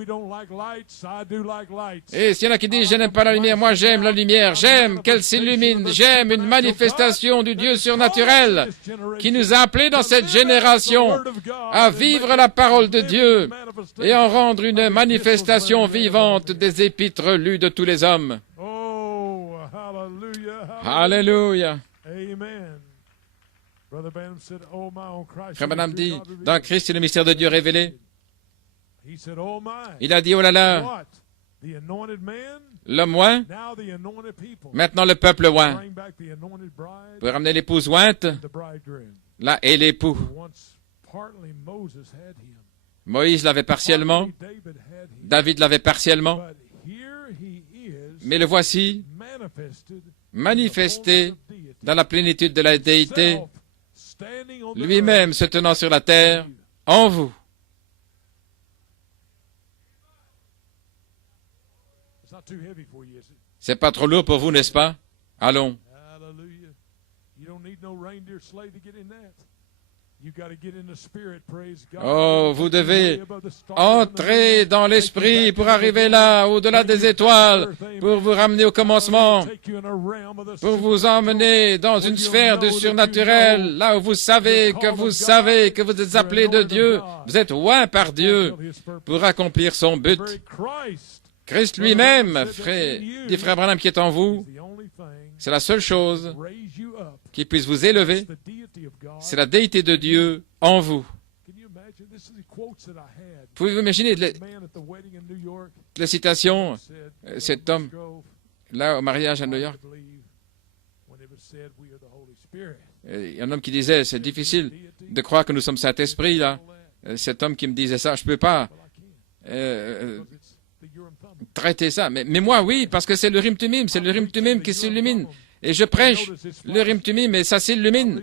Et s'il y en a qui disent, je n'aime pas la lumière, moi j'aime la lumière, j'aime qu'elle s'illumine, j'aime une manifestation du Dieu surnaturel qui nous a appelés dans cette génération à vivre la parole de Dieu et en rendre une manifestation vivante des épîtres lues de tous les hommes. Alléluia. Frère Branham dit, dans Christ, le mystère de Dieu révélé. Il a dit, oh là là, l'homme oint, maintenant le peuple oint, pour ramener l'épouse ointe, là est l'époux. Moïse l'avait partiellement, David l'avait partiellement, mais le voici manifesté dans la plénitude de la déité, lui-même se tenant sur la terre, en vous. C'est pas trop lourd pour vous, n'est-ce pas? Allons. Oh, vous devez entrer dans l'esprit pour arriver là, au-delà des étoiles, pour vous ramener au commencement, pour vous emmener dans une sphère du surnaturel, là où vous savez que vous êtes appelés de Dieu, vous êtes oints par Dieu pour accomplir son but. Christ lui-même, dit Frère Branham, qui est en vous, c'est la seule chose qui puisse vous élever, c'est la déité de Dieu en vous. Pouvez-vous imaginer les citations, cet homme, là au mariage à New York, un homme qui disait, c'est difficile de croire que nous sommes Saint-Esprit, là. Cet homme qui me disait ça, je ne peux pas traiter ça. Mais moi, oui, parce que c'est le Urim Tumim, c'est le Urim Tumim qui s'illumine. Et je prêche le Urim Tumim et ça s'illumine.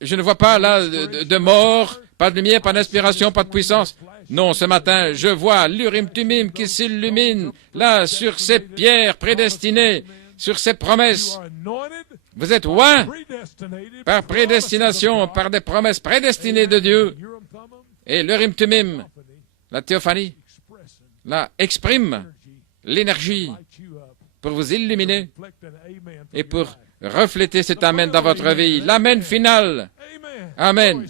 Je ne vois pas là de mort, pas de lumière, pas d'inspiration, pas de puissance. Non, ce matin, je vois l'Urim Tumim qui s'illumine là sur ces pierres prédestinées, sur ces promesses. Vous êtes oints par prédestination, par des promesses prédestinées de Dieu. Et l'Urim Tumim, la théophanie, là, exprime l'énergie pour vous illuminer et pour refléter cet Amen dans votre vie. L'Amen final. Amen.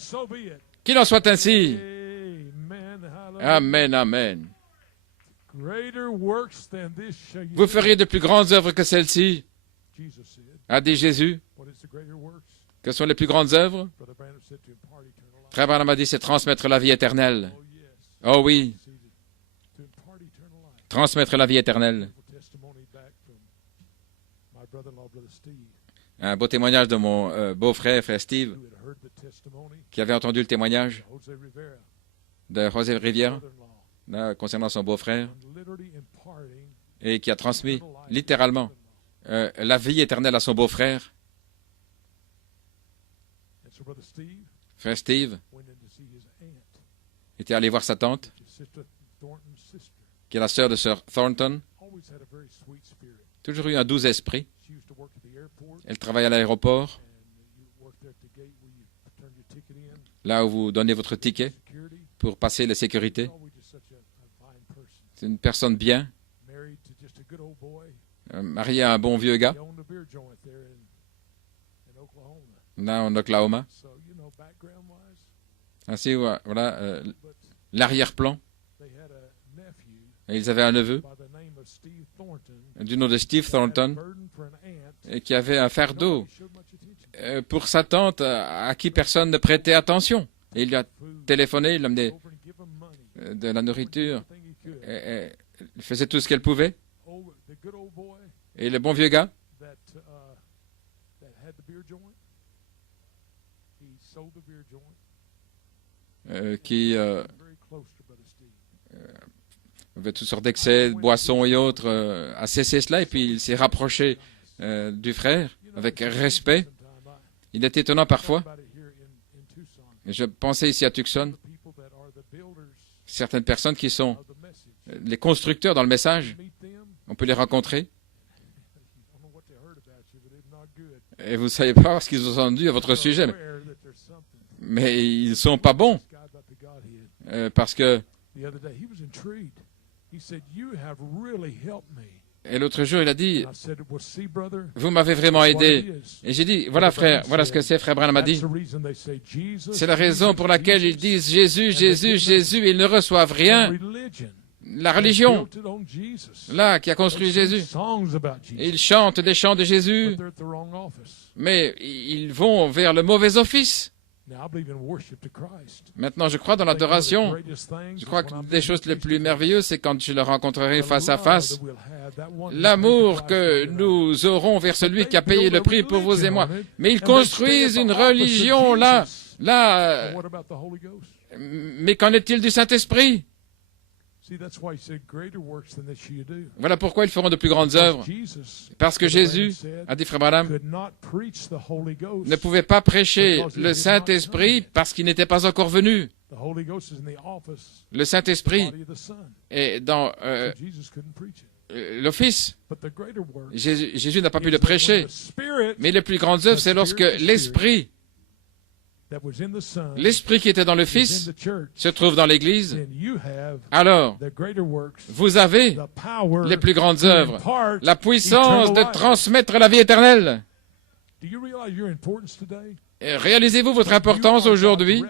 Qu'il en soit ainsi. Amen, amen. Vous ferez de plus grandes œuvres que celles-ci, a dit Jésus. Quelles sont les plus grandes œuvres? Frère Branham a dit, c'est transmettre la vie éternelle. Oh oui. Transmettre la vie éternelle. Un beau témoignage de mon beau-frère, frère Steve, qui avait entendu le témoignage de José Rivière concernant son beau-frère et qui a transmis littéralement la vie éternelle à son beau-frère. Frère Steve était allé voir sa tante, qui est la sœur de Sir Thornton. Toujours eu un doux esprit. Elle travaille à l'aéroport, là où vous donnez votre ticket pour passer la sécurité. C'est une personne bien, mariée à un bon vieux gars, là en Oklahoma. Ainsi, voilà l'arrière-plan. Et ils avaient un neveu du nom de Steve Thornton et qui avait un fardeau pour sa tante à qui personne ne prêtait attention. Et il lui a téléphoné, il lui a amené de la nourriture, et il faisait tout ce qu'elle pouvait. Et le bon vieux gars qui avait toutes sortes d'excès, de boissons et autres, a cessé cela, et puis il s'est rapproché du frère avec respect. Il est étonnant parfois Je pensais ici à Tucson, certaines personnes qui sont les constructeurs dans le message, on peut les rencontrer. Et vous ne savez pas ce qu'ils ont entendu à votre sujet. Mais ils ne sont pas bons. Parce que... Et l'autre jour, il a dit, vous m'avez vraiment aidé. Et j'ai dit, voilà frère, voilà ce que c'est, frère Branham a dit. C'est la raison pour laquelle ils disent Jésus, Jésus, Jésus, et ils ne reçoivent rien. La religion, là, qui a construit Jésus. Ils chantent des chants de Jésus, mais ils vont vers le mauvais office. Maintenant, je crois dans l'adoration. Je crois que des choses les plus merveilleuses, c'est quand je le rencontrerai face à face. L'amour que nous aurons vers celui qui a payé le prix pour vous et moi. Mais ils construisent une religion là. Mais qu'en est-il du Saint-Esprit? Voilà pourquoi ils feront de plus grandes œuvres. Parce que Jésus, a dit frère Branham, ne pouvait pas prêcher le Saint-Esprit parce qu'il n'était pas encore venu. Le Saint-Esprit est dans l'office. Jésus n'a pas pu le prêcher. Mais les plus grandes œuvres, c'est lorsque l'Esprit qui était dans le Fils se trouve dans l'Église, alors vous avez les plus grandes œuvres, la puissance de transmettre la vie éternelle. Réalisez-vous votre importance aujourd'hui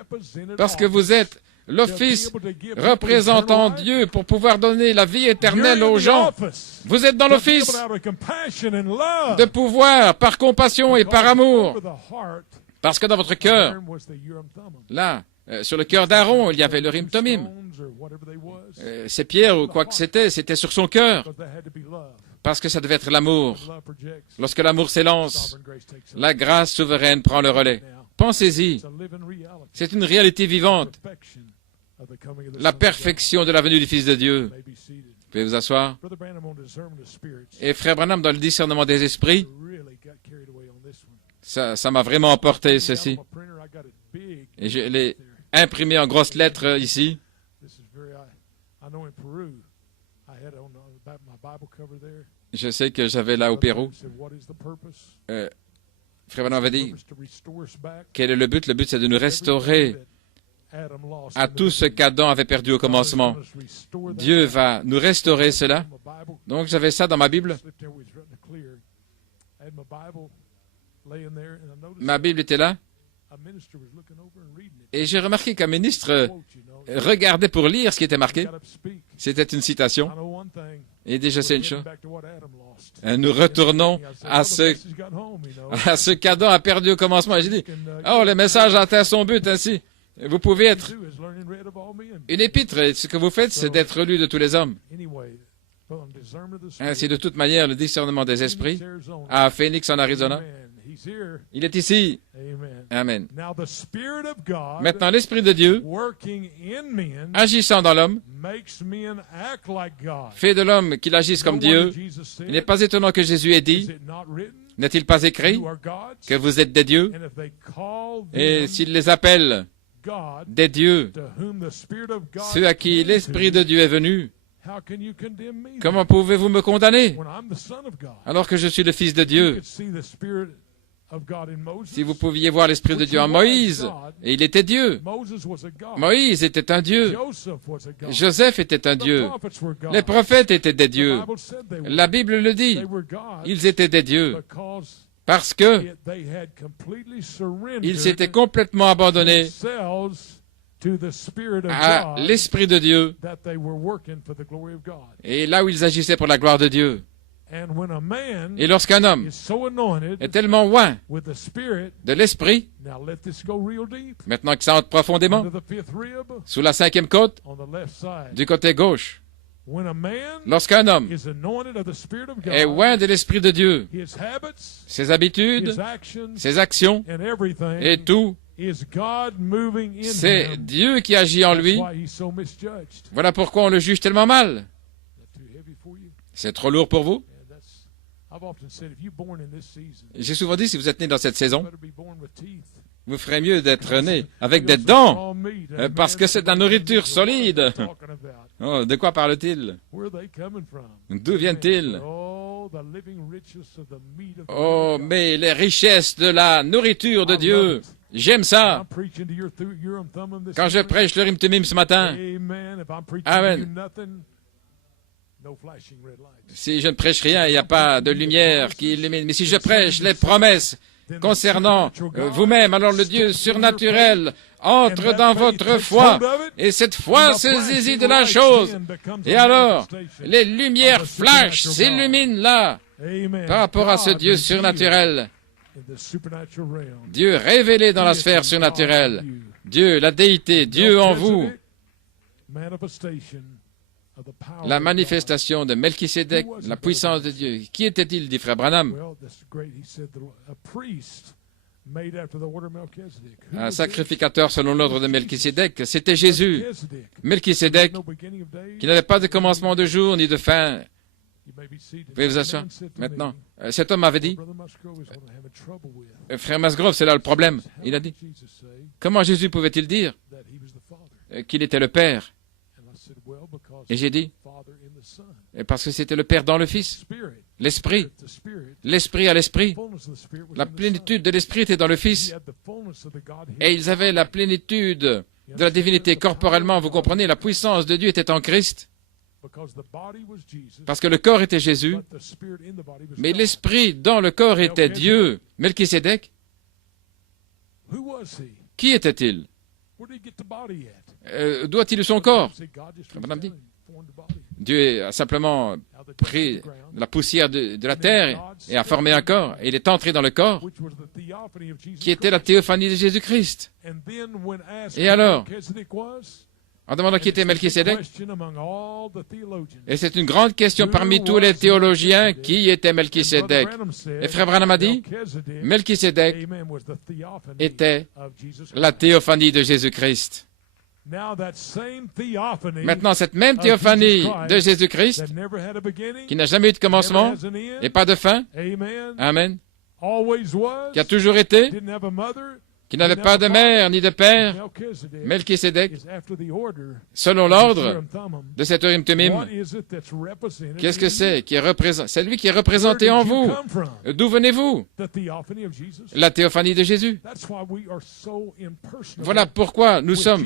parce que vous êtes l'office représentant Dieu pour pouvoir donner la vie éternelle aux gens. Vous êtes dans l'office de pouvoir, par compassion et par amour, parce que dans votre cœur, là, sur le cœur d'Aaron, il y avait le Rim Tomim. C'est pierre ou quoi que c'était sur son cœur. Parce que ça devait être l'amour. Lorsque l'amour s'élance, la grâce souveraine prend le relais. Pensez-y. C'est une réalité vivante. La perfection de la venue du Fils de Dieu. Vous pouvez vous asseoir. Et frère Branham, dans le discernement des esprits, ça m'a vraiment emporté, ceci. Et je l'ai imprimé en grosses lettres ici. Je sais que j'avais là au Pérou. Frère Branham avait dit, quel est le but? Le but, c'est de nous restaurer à tout ce qu'Adam avait perdu au commencement. Dieu va nous restaurer cela. Donc, j'avais ça dans ma Bible. Ma Bible était là. Et j'ai remarqué qu'un ministre regardait pour lire ce qui était marqué. C'était une citation. Et dit, je sais une chose. Nous retournons à ce qu'Adam a perdu au commencement. Et j'ai dit, oh, le message a atteint son but ainsi. Vous pouvez être une épître. Et ce que vous faites, c'est d'être lu de tous les hommes. Ainsi, de toute manière, le discernement des esprits à Phoenix, en Arizona, il est ici. Amen. Maintenant, l'Esprit de Dieu, agissant dans l'homme, fait de l'homme qu'il agisse comme Dieu. Il n'est pas étonnant que Jésus ait dit, n'est-il pas écrit que vous êtes des dieux? Et s'il les appelle des dieux, ceux à qui l'Esprit de Dieu est venu, comment pouvez-vous me condamner alors que je suis le Fils de Dieu? Si vous pouviez voir l'Esprit de Dieu en Moïse, et il était Dieu. Moïse était un Dieu. Joseph était un Dieu. Les prophètes étaient des dieux. La Bible le dit. Ils étaient des dieux. Parce que ils s'étaient complètement abandonnés à l'Esprit de Dieu et là où ils agissaient pour la gloire de Dieu. Et lorsqu'un homme est tellement loin de l'Esprit, maintenant que ça entre profondément, sous la 5e côte, du côté gauche, lorsqu'un homme est loin de l'Esprit de Dieu, ses habitudes, ses actions et tout, c'est Dieu qui agit en lui. Voilà pourquoi on le juge tellement mal. C'est trop lourd pour vous? J'ai souvent dit, si vous êtes né dans cette saison, vous ferez mieux d'être né avec des dents, parce que c'est de la nourriture solide. Oh, de quoi parle-t-il? D'où viennent-ils? Oh, mais les richesses de la nourriture de Dieu, j'aime ça. Quand je prêche le Urim Tumim ce matin, amen. Si je ne prêche rien, il n'y a pas de lumière qui illumine. Mais si je prêche les promesses concernant vous-même, alors le Dieu surnaturel entre dans votre foi, et cette foi se saisit de la chose. Et alors, les lumières flash, s'illuminent là, par rapport à ce Dieu surnaturel. Dieu révélé dans la sphère surnaturelle. Dieu, la déité, Dieu en vous. La manifestation de Melchisédek, la puissance de Dieu. Qui était-il, dit Frère Branham? Un sacrificateur selon l'ordre de Melchisédek, c'était Jésus. Melchisédek, qui n'avait pas de commencement de jour ni de fin. Vous pouvez vous asseoir maintenant. Cet homme m'avait dit, Frère Musgrove, c'est là le problème. Il a dit, comment Jésus pouvait-il dire qu'il était le Père? Et j'ai dit, parce que c'était le Père dans le Fils, l'Esprit, l'Esprit à l'Esprit. La plénitude de l'Esprit était dans le Fils. Et ils avaient la plénitude de la divinité corporellement, vous comprenez, la puissance de Dieu était en Christ. Parce que le corps était Jésus, mais l'Esprit dans le corps était Dieu. Melchisédek, qui était-il? D'où a-t-il eu son corps? Dieu a simplement pris la poussière de la terre et a formé un corps. Et il est entré dans le corps, qui était la théophanie de Jésus-Christ. Et alors, en demandant qui était Melchisédek, et c'est une grande question parmi tous les théologiens, qui était Melchisédek? Et Frère Branham a dit, Melchisédek était la théophanie de Jésus-Christ. Maintenant, cette même théophanie de Jésus-Christ, qui n'a jamais eu de commencement et pas de fin, amen, qui a toujours été, qui n'avait pas de mère ni de père, Melchisédek, selon l'ordre de cet Urim Tumim. Qu'est-ce que c'est qui est représenté? C'est lui qui est représenté en vous. D'où venez-vous? La théophanie de Jésus. Voilà pourquoi nous sommes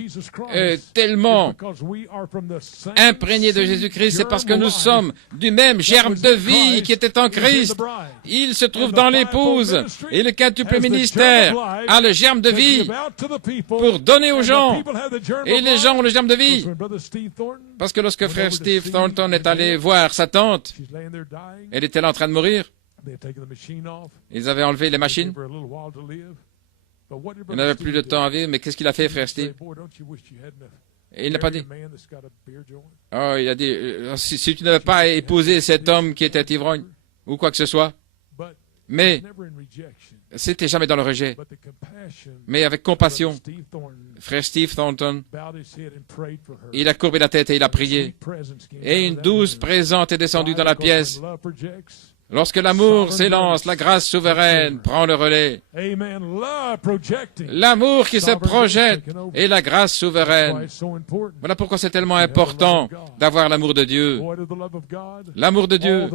tellement imprégnés de Jésus-Christ. C'est parce que nous sommes du même germe de vie qui était en Christ. Il se trouve dans l'épouse. Et le quintuple ministère a le germe de vie pour donner aux gens. Et les gens ont le germe de vie. Parce que lorsque frère Steve Thornton est allé voir sa tante, elle était là en train de mourir. Ils avaient enlevé les machines. Il n'avait plus de temps à vivre. Mais qu'est-ce qu'il a fait, frère Steve? Et il n'a pas dit. Oh, il a dit, si tu n'avais pas épousé cet homme qui était ivrogne, ou quoi que ce soit. Mais c'était jamais dans le rejet, mais avec compassion. Frère Steve Thornton, il a courbé la tête et il a prié. Et une douce présence est descendue dans la pièce. Lorsque l'amour s'élance, la grâce souveraine prend le relais. L'amour qui se projette et la grâce souveraine. Voilà pourquoi c'est tellement important d'avoir l'amour de Dieu. L'amour de Dieu.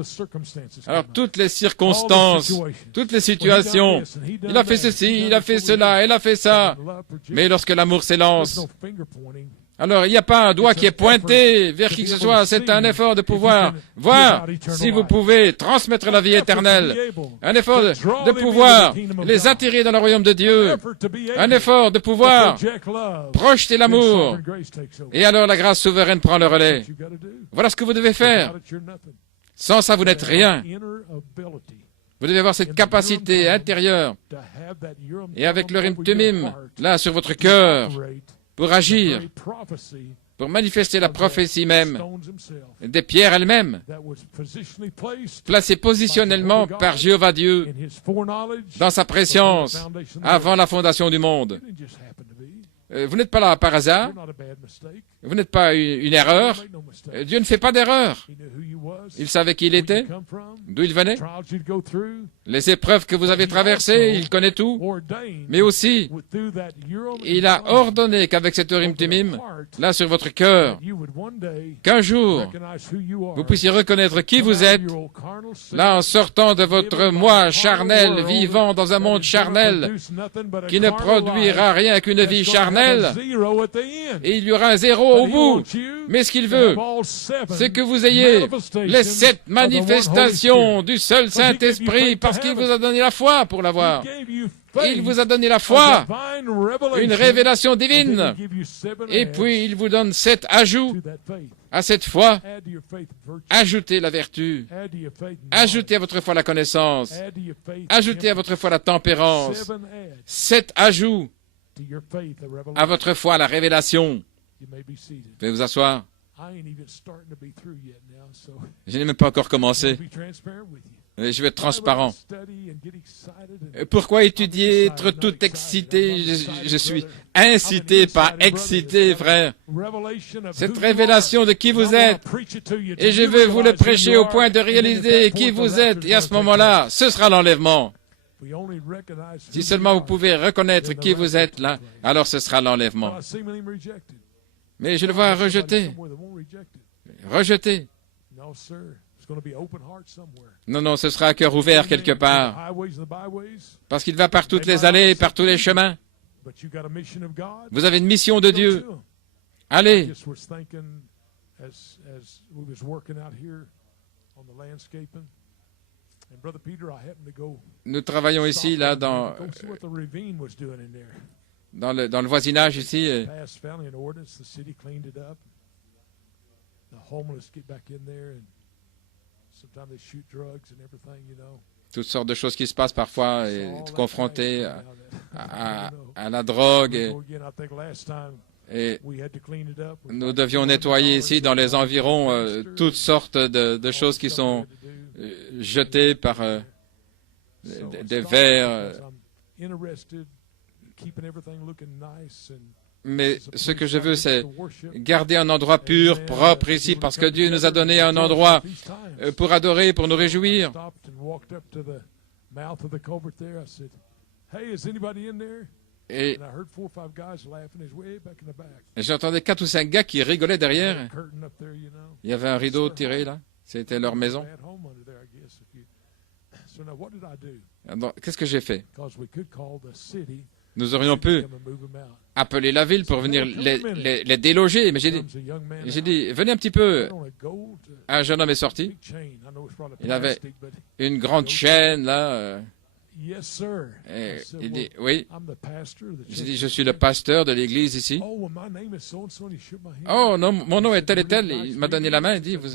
Alors toutes les circonstances, toutes les situations, il a fait ceci, il a fait cela, elle a fait ça. Mais lorsque l'amour s'élance, alors, il n'y a pas un doigt qui est pointé vers qui que ce soit. C'est un effort de pouvoir voir si vous pouvez transmettre la vie éternelle. Un effort de pouvoir les attirer dans le royaume de Dieu. Un effort de pouvoir projeter l'amour. Et alors, la grâce souveraine prend le relais. Voilà ce que vous devez faire. Sans ça, vous n'êtes rien. Vous devez avoir cette capacité intérieure. Et avec le Urim Tumim, là, sur votre cœur, pour agir, pour manifester la prophétie même, des pierres elles-mêmes, placées positionnellement par Jéhovah Dieu dans sa préscience avant la fondation du monde. Vous n'êtes pas là par hasard, vous n'êtes pas une erreur, Dieu ne fait pas d'erreur. Il savait qui il était, d'où il venait, les épreuves que vous avez traversées, il connaît tout. Mais aussi, il a ordonné qu'avec cette Urim Tumim, là sur votre cœur, qu'un jour, vous puissiez reconnaître qui vous êtes, là en sortant de votre moi charnel, vivant dans un monde charnel, qui ne produira rien qu'une vie charnelle, et il y aura un zéro au bout. Mais ce qu'il veut, c'est que vous ayez les 7 manifestations du seul Saint-Esprit, parce qu'il vous a donné la foi pour l'avoir. Il vous a donné la foi, une révélation divine, et puis il vous donne 7 ajouts à cette foi. Ajoutez la vertu, ajoutez à votre foi la connaissance, ajoutez à votre foi la tempérance, 7 ajouts à votre foi la révélation. Vous pouvez vous asseoir. Je n'ai même pas encore commencé. Je vais être transparent. Pourquoi étudier, être tout excité? Je suis incité, pas excité, frère. Cette révélation de qui vous êtes, et je vais vous le prêcher au point de réaliser qui vous êtes, et à ce moment-là, ce sera l'enlèvement. Si seulement vous pouvez reconnaître qui vous êtes là, alors ce sera l'enlèvement. Mais je le vois rejeté. Rejeté. Non, non, ce sera un cœur ouvert quelque part. Parce qu'il va par toutes les allées, par tous les chemins. Vous avez une mission de Dieu. Allez. Nous travaillons ici, là, dans le voisinage ici. Toutes sortes de choses qui se passent parfois, et confrontés à la drogue. Et nous devions nettoyer ici dans les environs toutes sortes de choses qui sont jetées par des verres. Mais ce que je veux, c'est garder un endroit pur, propre ici, parce que Dieu nous a donné un endroit pour adorer, pour nous réjouir. Et j'entendais 4 ou 5 gars qui rigolaient derrière. Il y avait un rideau tiré là. C'était leur maison. Alors, qu'est-ce que j'ai fait? Nous aurions pu appeler la ville pour venir les déloger, mais j'ai dit, venez un petit peu. Un jeune homme est sorti. Il avait une grande chaîne, là. Et il dit, oui. J'ai dit, je suis le pasteur de l'église ici. Oh, non, mon nom est tel et tel. Il m'a donné la main et dit, vous...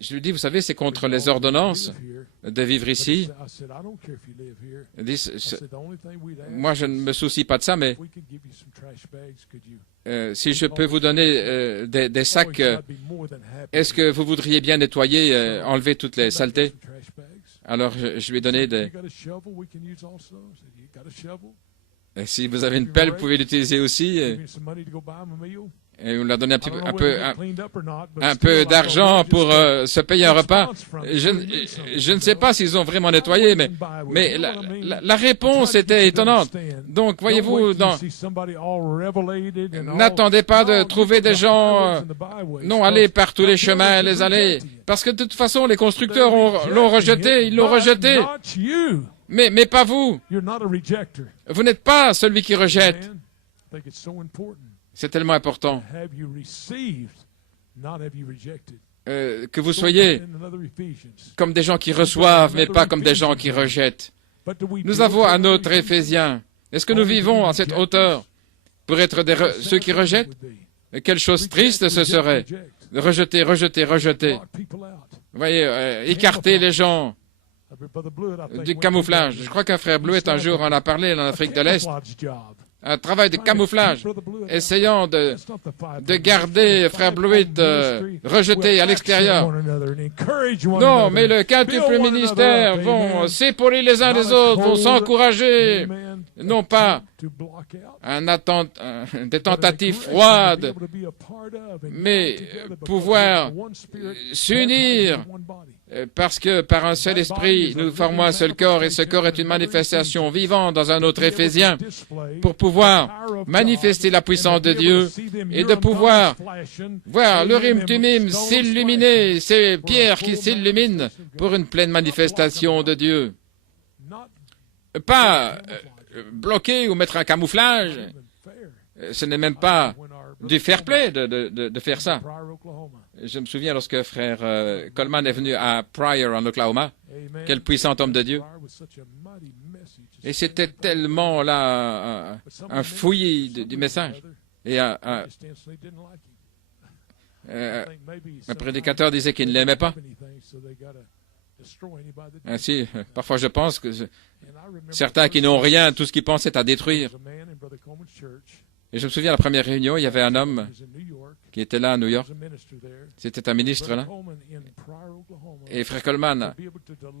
Je lui dis, vous savez, c'est contre les ordonnances de vivre ici. Il dit, moi, je ne me soucie pas de ça, mais si je peux vous donner des sacs, est-ce que vous voudriez bien nettoyer, enlever toutes les saletés? Alors, je lui ai donné des... Et si vous avez une pelle, vous pouvez l'utiliser aussi. Et on lui a donné un peu d'argent pour se payer un repas. Je ne sais pas s'ils ont vraiment nettoyé, mais la réponse était étonnante. Donc, voyez-vous, n'attendez pas de trouver des gens, non, allez par tous les chemins, les allées. Parce que de toute façon, les constructeurs l'ont rejeté, ils l'ont rejeté. Mais pas vous. Vous n'êtes pas celui qui rejette. C'est tellement important que vous soyez comme des gens qui reçoivent, mais pas comme des gens qui rejettent. Nous avons un autre Éphésiens. Est-ce que nous vivons à cette hauteur pour être ceux qui rejettent? Quelle chose triste ce serait. Rejeter, rejeter, rejeter. Vous voyez, écarter les gens. Du camouflage. Je crois qu'un frère Bleuet, un jour, en a parlé en Afrique de l'Est. un travail de camouflage, essayant de garder Frère Blewett rejeté à l'extérieur. Non, mais le quintuple ministère vont s'épauler les uns les autres, vont s'encourager, non pas des tentatives froides, mais pouvoir s'unir, parce que par un seul esprit, nous formons un seul corps, et ce corps est une manifestation vivante dans un autre Éphésiens, pour pouvoir manifester la puissance de Dieu et de pouvoir voir l'Urim Tumim s'illuminer, ces pierres qui s'illuminent pour une pleine manifestation de Dieu. Pas bloquer ou mettre un camouflage. Ce n'est même pas du fair play de faire ça. Je me souviens lorsque frère Coleman est venu à Pryor en Oklahoma, quel puissant homme de Dieu. Et c'était tellement là un fouillis du message. Et un prédicateur disait qu'il ne l'aimait pas. Ainsi, parfois je pense que certains qui n'ont rien, tout ce qu'ils pensent c'est à détruire. Et je me souviens, à la première réunion, il y avait un homme qui était là à New York. C'était un ministre là. Et frère Coleman,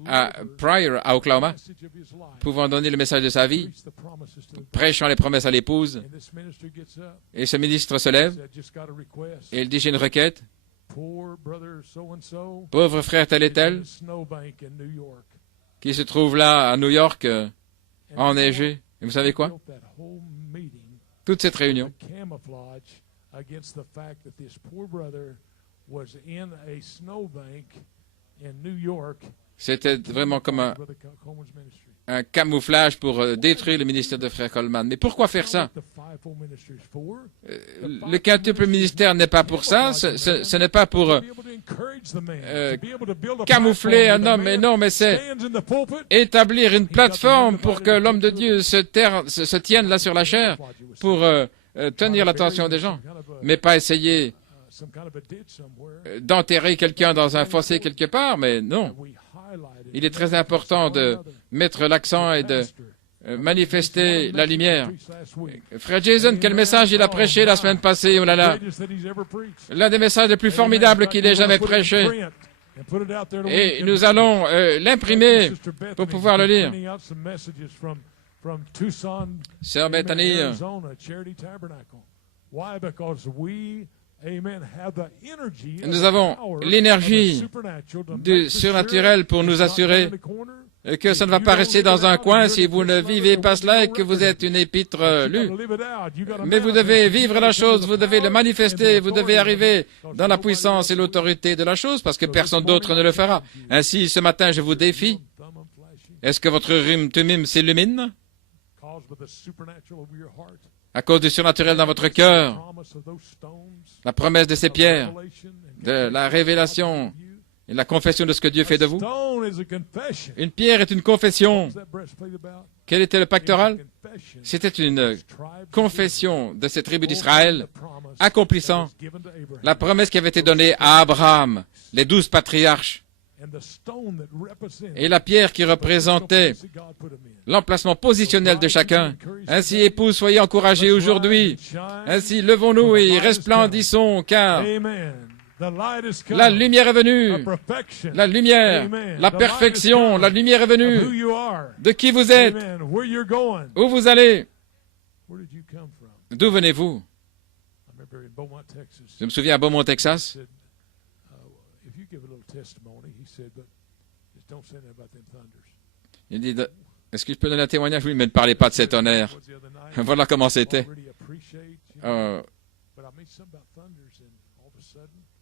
à Pryor, à Oklahoma, pouvant donner le message de sa vie, prêchant les promesses à l'épouse. Et ce ministre se lève et il dit, j'ai une requête. Pauvre frère tel et tel, qui se trouve là à New York, enneigé. Et vous savez quoi? Toute cette réunion, c'était vraiment comme un camouflage pour détruire le ministère de frère Coleman. Mais pourquoi faire ça? Le quintuple ministère n'est pas pour ça, ce n'est pas pour camoufler un homme, mais non, mais c'est établir une plateforme pour que l'homme de Dieu se tienne là sur la chair, pour tenir l'attention des gens, mais pas essayer d'enterrer quelqu'un dans un fossé quelque part, mais non. Il est très important de mettre l'accent et de manifester la lumière. Frère Jason, quel message il a prêché la semaine passée, oh là là. L'un des messages les plus formidables qu'il ait jamais prêché. Et nous allons l'imprimer pour pouvoir le lire. Sœur Bethany, nous avons l'énergie du surnaturel pour nous assurer que ça ne va pas rester dans un coin si vous ne vivez pas cela et que vous êtes une épître lue. Mais vous devez vivre la chose, vous devez le manifester, vous devez arriver dans la puissance et l'autorité de la chose parce que personne d'autre ne le fera. Ainsi, ce matin, je vous défie. Est-ce que votre Urim Tumim s'illumine à cause du surnaturel dans votre cœur? La promesse de ces pierres, de la révélation et la confession de ce que Dieu fait de vous. Une pierre est une confession. Quel était le pectoral? C'était une confession de ces tribus d'Israël, accomplissant la promesse qui avait été donnée à Abraham, les 12 patriarches. Et la pierre qui représentait l'emplacement positionnel de chacun. Ainsi, épouses, soyez encouragés aujourd'hui. Ainsi, levons-nous et resplendissons, car la lumière est venue. La lumière, la perfection, la lumière est venue. De qui vous êtes? Où vous allez? D'où venez-vous? Je me souviens à Beaumont, Texas. Il dit, est-ce que je peux donner un témoignage? Oui, mais ne parlez pas de ces tonnerres. Voilà comment c'était.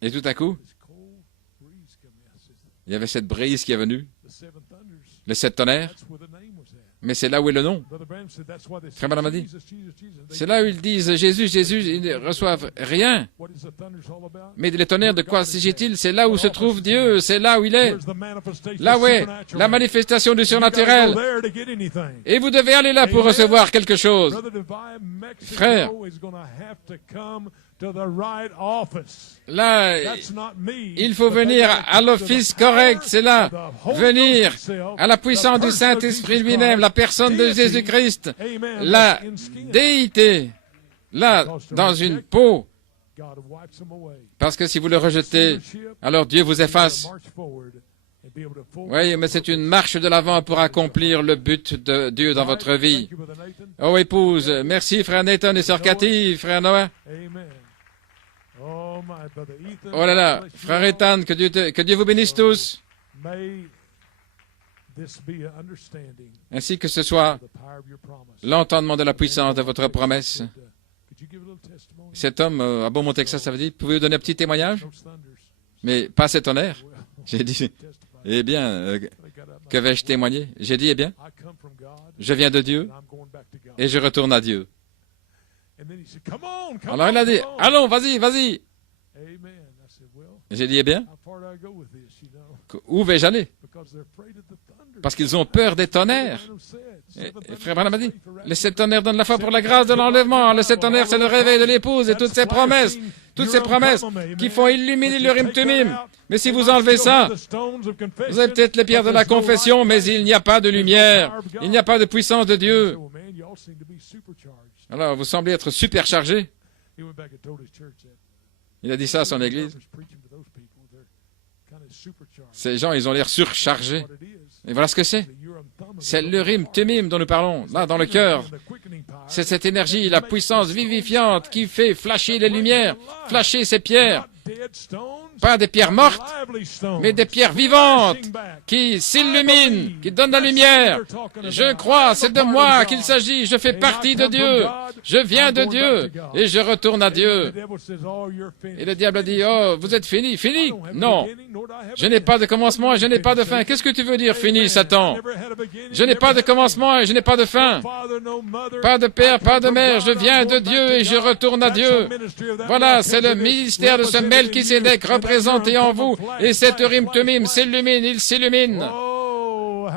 Et tout à coup, il y avait cette brise qui est venue, les 7 tonnerres. Mais c'est là où est le nom. Frère Branham a dit, c'est là où ils disent Jésus, Jésus, ils ne reçoivent rien. Mais les tonnerres, de quoi s'agit-il? C'est là où se trouve Dieu, c'est là où il est. Là où est la manifestation du surnaturel. Et vous devez aller là pour recevoir quelque chose. Frère, Là, il faut venir à l'office correct, c'est là, venir à la puissance du Saint-Esprit lui-même, la personne de Jésus-Christ, la déité, là, dans une peau. Parce que si vous le rejetez, alors Dieu vous efface. Oui, mais c'est une marche de l'avant pour accomplir le but de Dieu dans votre vie. Oh, épouse, merci, frère Nathan et sœur Cathy, frère Noah. Oh là là, frère Ethan, que Dieu vous bénisse tous. Ainsi que ce soit l'entendement de la puissance de votre promesse. Cet homme à Beaumont-Texas, ça veut dire, pouvez-vous donner un petit témoignage? Mais pas cet tonnerre. J'ai dit, eh bien, que vais-je témoigner? J'ai dit, eh bien, je viens de Dieu et je retourne à Dieu. Alors il a dit, allons, vas-y, vas-y. J'ai dit, eh bien, où vais-je aller? Parce qu'ils ont peur des tonnerres. Et frère Branham a dit, le sept tonnerres donne la foi pour la grâce de l'enlèvement. Le sept tonnerres, c'est le réveil de l'épouse et toutes ces promesses qui font illuminer le Urim Tumim. Mais si vous enlevez ça, vous avez peut-être les pierres de la confession, mais il n'y a pas de lumière. Il n'y a pas de puissance de Dieu. Alors, vous semblez être superchargé. Il a dit ça à son église. Ces gens, ils ont l'air surchargés. Et voilà ce que c'est. C'est l'Urim Tumim dont nous parlons, là, dans le cœur. C'est cette énergie, la puissance vivifiante qui fait flasher les lumières, flasher ces pierres. Pas des pierres mortes, mais des pierres vivantes qui s'illuminent, qui donnent la lumière. Je crois, c'est de moi qu'il s'agit. Je fais partie de Dieu. Je viens de Dieu et je retourne à Dieu. Et le diable a dit, oh, vous êtes fini, fini? Non. Je n'ai pas de commencement et je n'ai pas de fin. Qu'est-ce que tu veux dire, fini, Satan? Je n'ai pas de commencement et je n'ai pas de fin. Pas de père, pas de mère. Je viens de Dieu et je retourne à Dieu. Voilà, c'est le ministère de ce Melchisédek représenté en vous. Et cet Urim Tumim s'illumine, il s'illumine. Oh,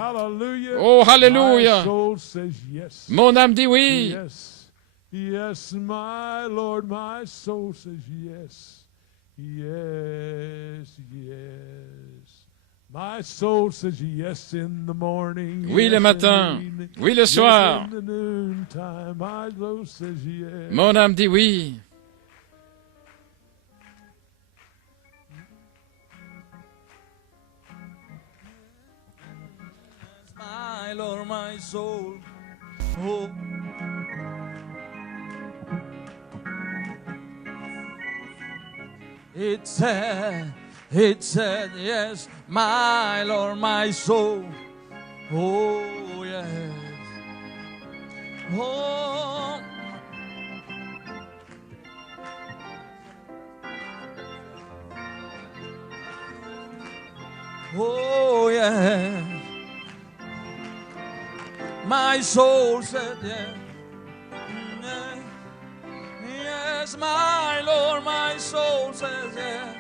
hallelujah. Mon âme dit oui. Yes, my Lord, my soul says yes. Yes, yes. My soul says yes in the morning. Oui le matin, oui le soir. Mon âme dit oui. My Lord, my soul. Oh. It said, yes, my Lord, my soul. Oh, yes. Oh. Oh, yes. My soul said, yes. Yes, my Lord, my soul says yes.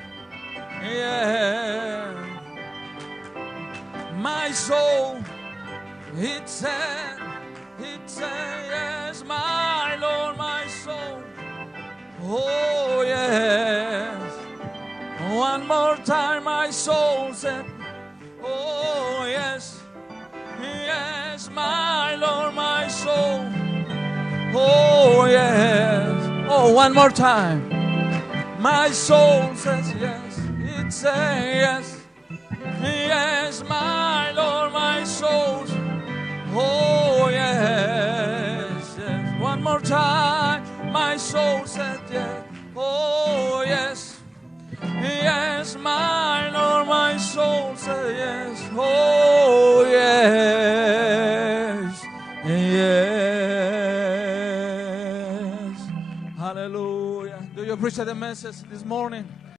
Yeah. My soul, it said, yes, my Lord, my soul. Oh, yes. One more time, my soul said, oh, yes. Yes, my Lord, my soul. Oh, yes. Oh, one more time. My soul says yes. It says yes. Yes, my Lord, my soul. Oh, yes. Yes. One more time. My soul said yes. Oh, yes. Yes, my Lord, my soul said yes. Oh, yes. Yes. Hallelujah. Do you appreciate the message this morning?